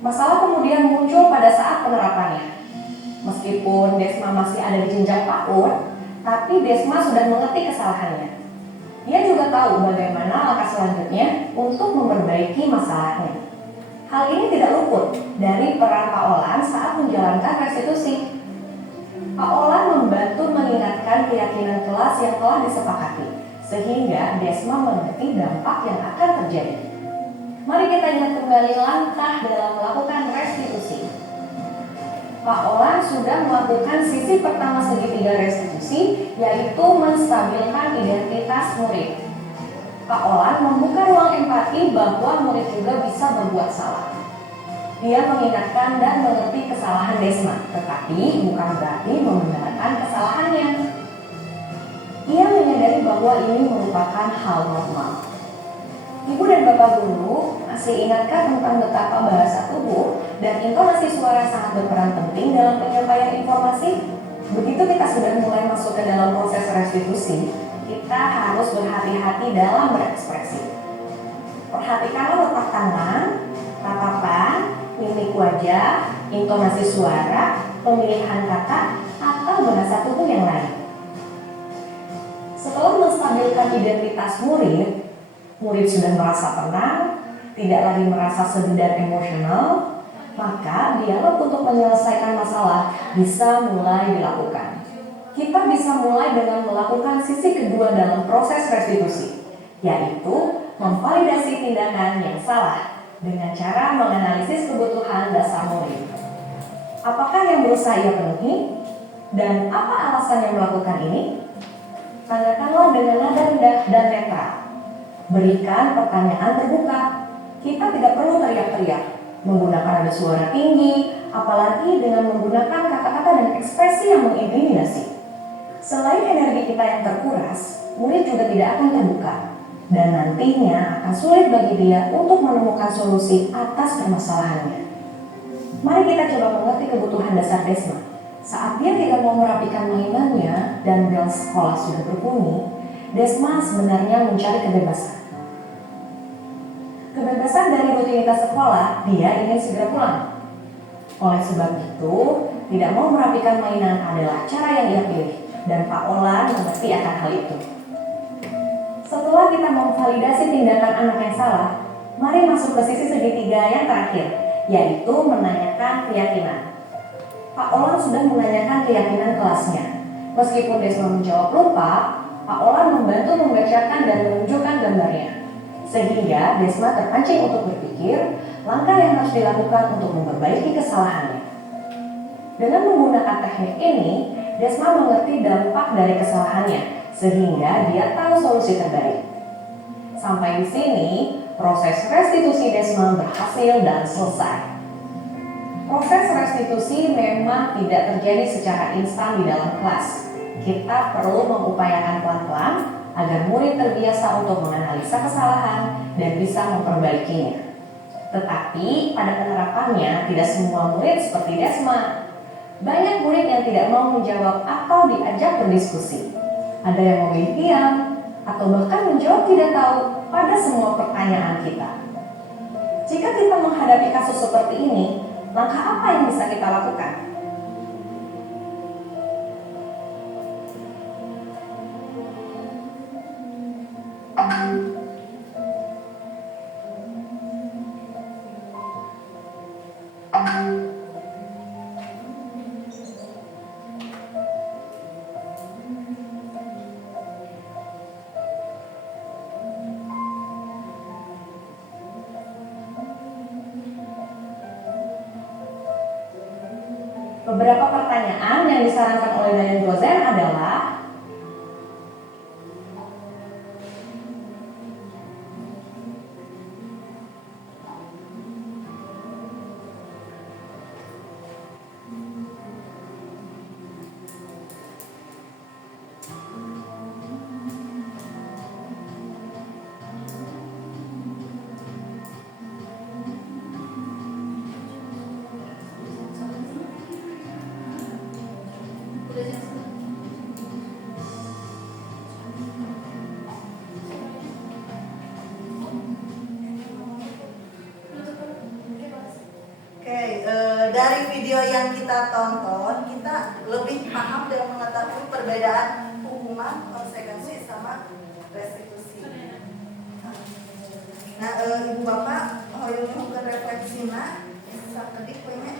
Masalah kemudian muncul pada saat penerapannya. Meskipun Desma masih ada di jenjang PAUD, tapi Desma sudah mengerti kesalahannya. Dia juga tahu bagaimana langkah selanjutnya untuk memperbaiki masalahnya. Hal ini tidak luput dari peran Pak Olan saat menjalankan restitusi. Pak Olan membantu mengingatkan keyakinan kelas yang telah disepakati, sehingga Desma mengerti dampak yang akan terjadi. Mari kita ingat kembali langkah dalam melakukan restitusi. Pak Olan sudah melakukan sisi pertama segitiga restitusi, yaitu menstabilkan identitas murid. Pak Olan membuka ruang empati bahwa murid juga bisa berbuat salah. Dia mengingatkan dan mengerti kesalahan Desma, tetapi bukan berarti membenarkan kesalahannya. Ia menyadari bahwa ini merupakan hal normal. Ibu dan Bapak guru masih ingatkah tentang betapa bahasa tubuh dan intonasi suara sangat berperan penting dalam penyampaian informasi? Begitu kita sudah mulai masuk ke dalam proses restitusi, kita harus berhati-hati dalam berekspresi. Perhatikanlah letak tangan, tatapan, mimik wajah, intonasi suara, pemilihan kata, atau bahasa tubuh yang lain. Setelah menstabilkan identitas murid, murid sudah merasa tenang, tidak lagi merasa sedih dan emosional, maka dialog untuk menyelesaikan masalah bisa mulai dilakukan. Kita bisa mulai dengan melakukan sisi kedua dalam proses restitusi, yaitu memvalidasi tindakan yang salah dengan cara menganalisis kebutuhan dasar murid. Apakah yang berusaha ia penuhi? Dan apa alasan yang melakukan ini? Tanyakanlah dengan nada rendah dan netral. Berikan pertanyaan terbuka. Kita tidak perlu teriak-teriak, menggunakan nada suara tinggi, apalagi dengan menggunakan kata-kata dan ekspresi yang mengintimidasi. Selain energi kita yang terkuras, murid juga tidak akan terbuka, dan nantinya akan sulit bagi dia untuk menemukan solusi atas permasalahannya. Mari kita coba mengerti kebutuhan dasar Desma. Saat dia tidak mau merapikan mainannya dan bel sekolah sudah berbunyi, Desma sebenarnya mencari kebebasan. Kebebasan dari rutinitas sekolah, dia ingin segera pulang. Oleh sebab itu, tidak mau merapikan mainan adalah cara yang ia pilih, dan Pak Olan mengerti akan hal itu. Setelah kita memvalidasi tindakan anak yang salah, mari masuk ke sisi segitiga yang terakhir, yaitu menanyakan keyakinan. Pak Olan sudah menanyakan keyakinan kelasnya. Meskipun Desma menjawab lupa, Pak Olan membantu membacakan dan menunjukkan gambarnya. Sehingga Desma terpancing untuk berpikir langkah yang harus dilakukan untuk memperbaiki kesalahannya. Dengan menggunakan teknik ini, Desma mengerti dampak dari kesalahannya, sehingga dia tahu solusi terbaik. Sampai di sini, proses restitusi Desma berhasil dan selesai. Proses restitusi memang tidak terjadi secara instan di dalam kelas. Kita perlu mengupayakan pelan-pelan agar murid terbiasa untuk menganalisa kesalahan dan bisa memperbaikinya. Tetapi pada penerapannya tidak semua murid seperti Desma. Banyak murid yang tidak mau menjawab atau diajak berdiskusi. Ada yang memilih diam atau bahkan menjawab tidak tahu pada semua pertanyaan kita. Jika kita menghadapi kasus seperti ini, langkah apa yang bisa kita lakukan? Beberapa pertanyaan yang disarankan oleh Daniel Gozen adalah: Dari video yang kita tonton, kita lebih paham dan mengetahui perbedaan hukuman, konsekuensi, sama restitusi. Nah, ibu bapak, hoyong ke refleksina, sakedik punya.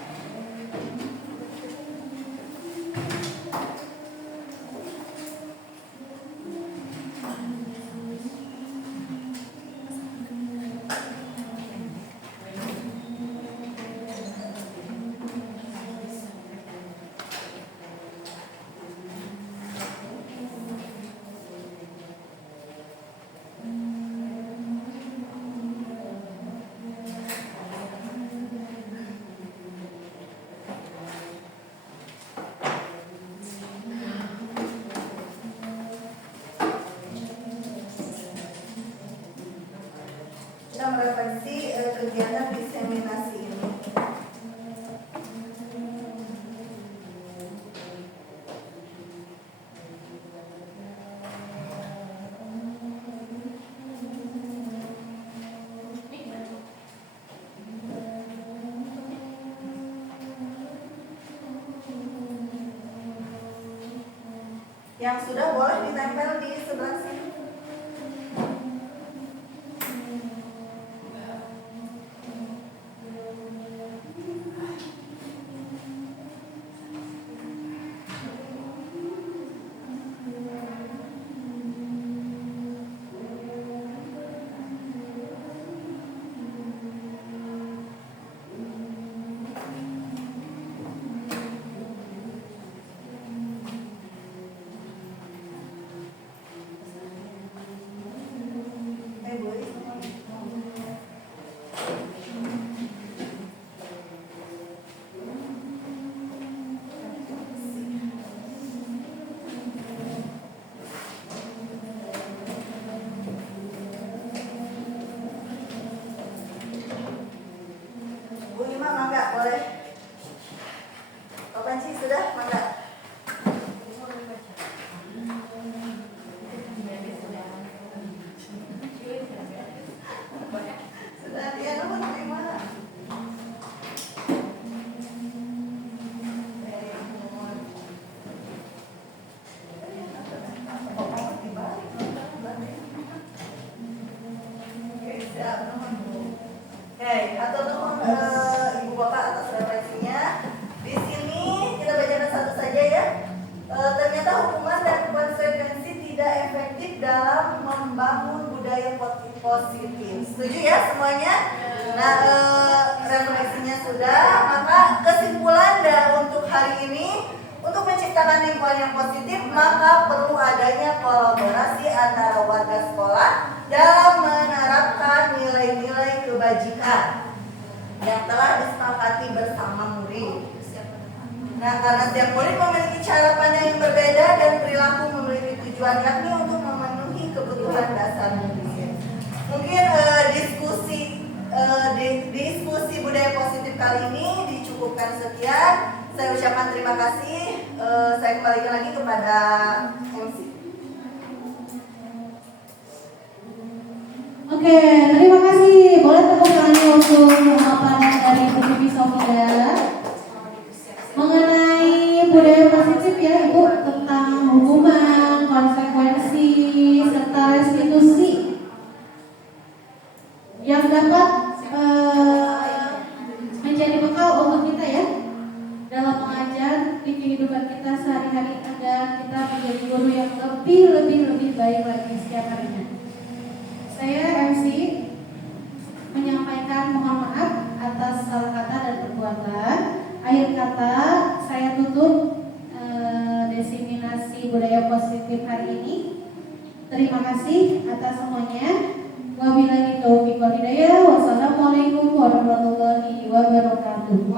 Kita merefleksi kegiatan diseminasi ini. Yang sudah boleh ditempel di sebelah sini. Bu Ima, mangga boleh. Pak Panci sudah, mangga. sudah, maka kesimpulan untuk hari ini, untuk menciptakan lingkungan yang positif, maka perlu adanya kolaborasi antara warga sekolah dalam menerapkan nilai-nilai kebajikan yang telah disepakati bersama murid. Nah, karena setiap murid memiliki cara pandang yang berbeda dan perilaku memiliki tujuan, yakni untuk memenuhi kebutuhan dasar murid. Mungkin diskusi budaya positif kali ini dicukupkan sekian. Saya ucapkan terima kasih. Saya kembalikan lagi kepada MC. Oke, terima kasih. Boleh tepuk tangan untuk pemaparan dari Bu Bibi Sofia mengenai budaya positif ya Ibu, tentang hukuman, konsekuensi, serta restitusi yang dapat menjadi bekal untuk kita ya dalam mengajar di kehidupan kita sehari-hari agar kita menjadi guru yang lebih baik lagi setiap harinya. Saya MC menyampaikan mohon maaf atas salah kata dan perbuatan. Akhir kata saya tutup diseminasi budaya positif hari ini. Terima kasih atas semuanya. Wabillahi taufiq wal hidayah. Wassalamualaikum warahmatullahi wabarakatuh.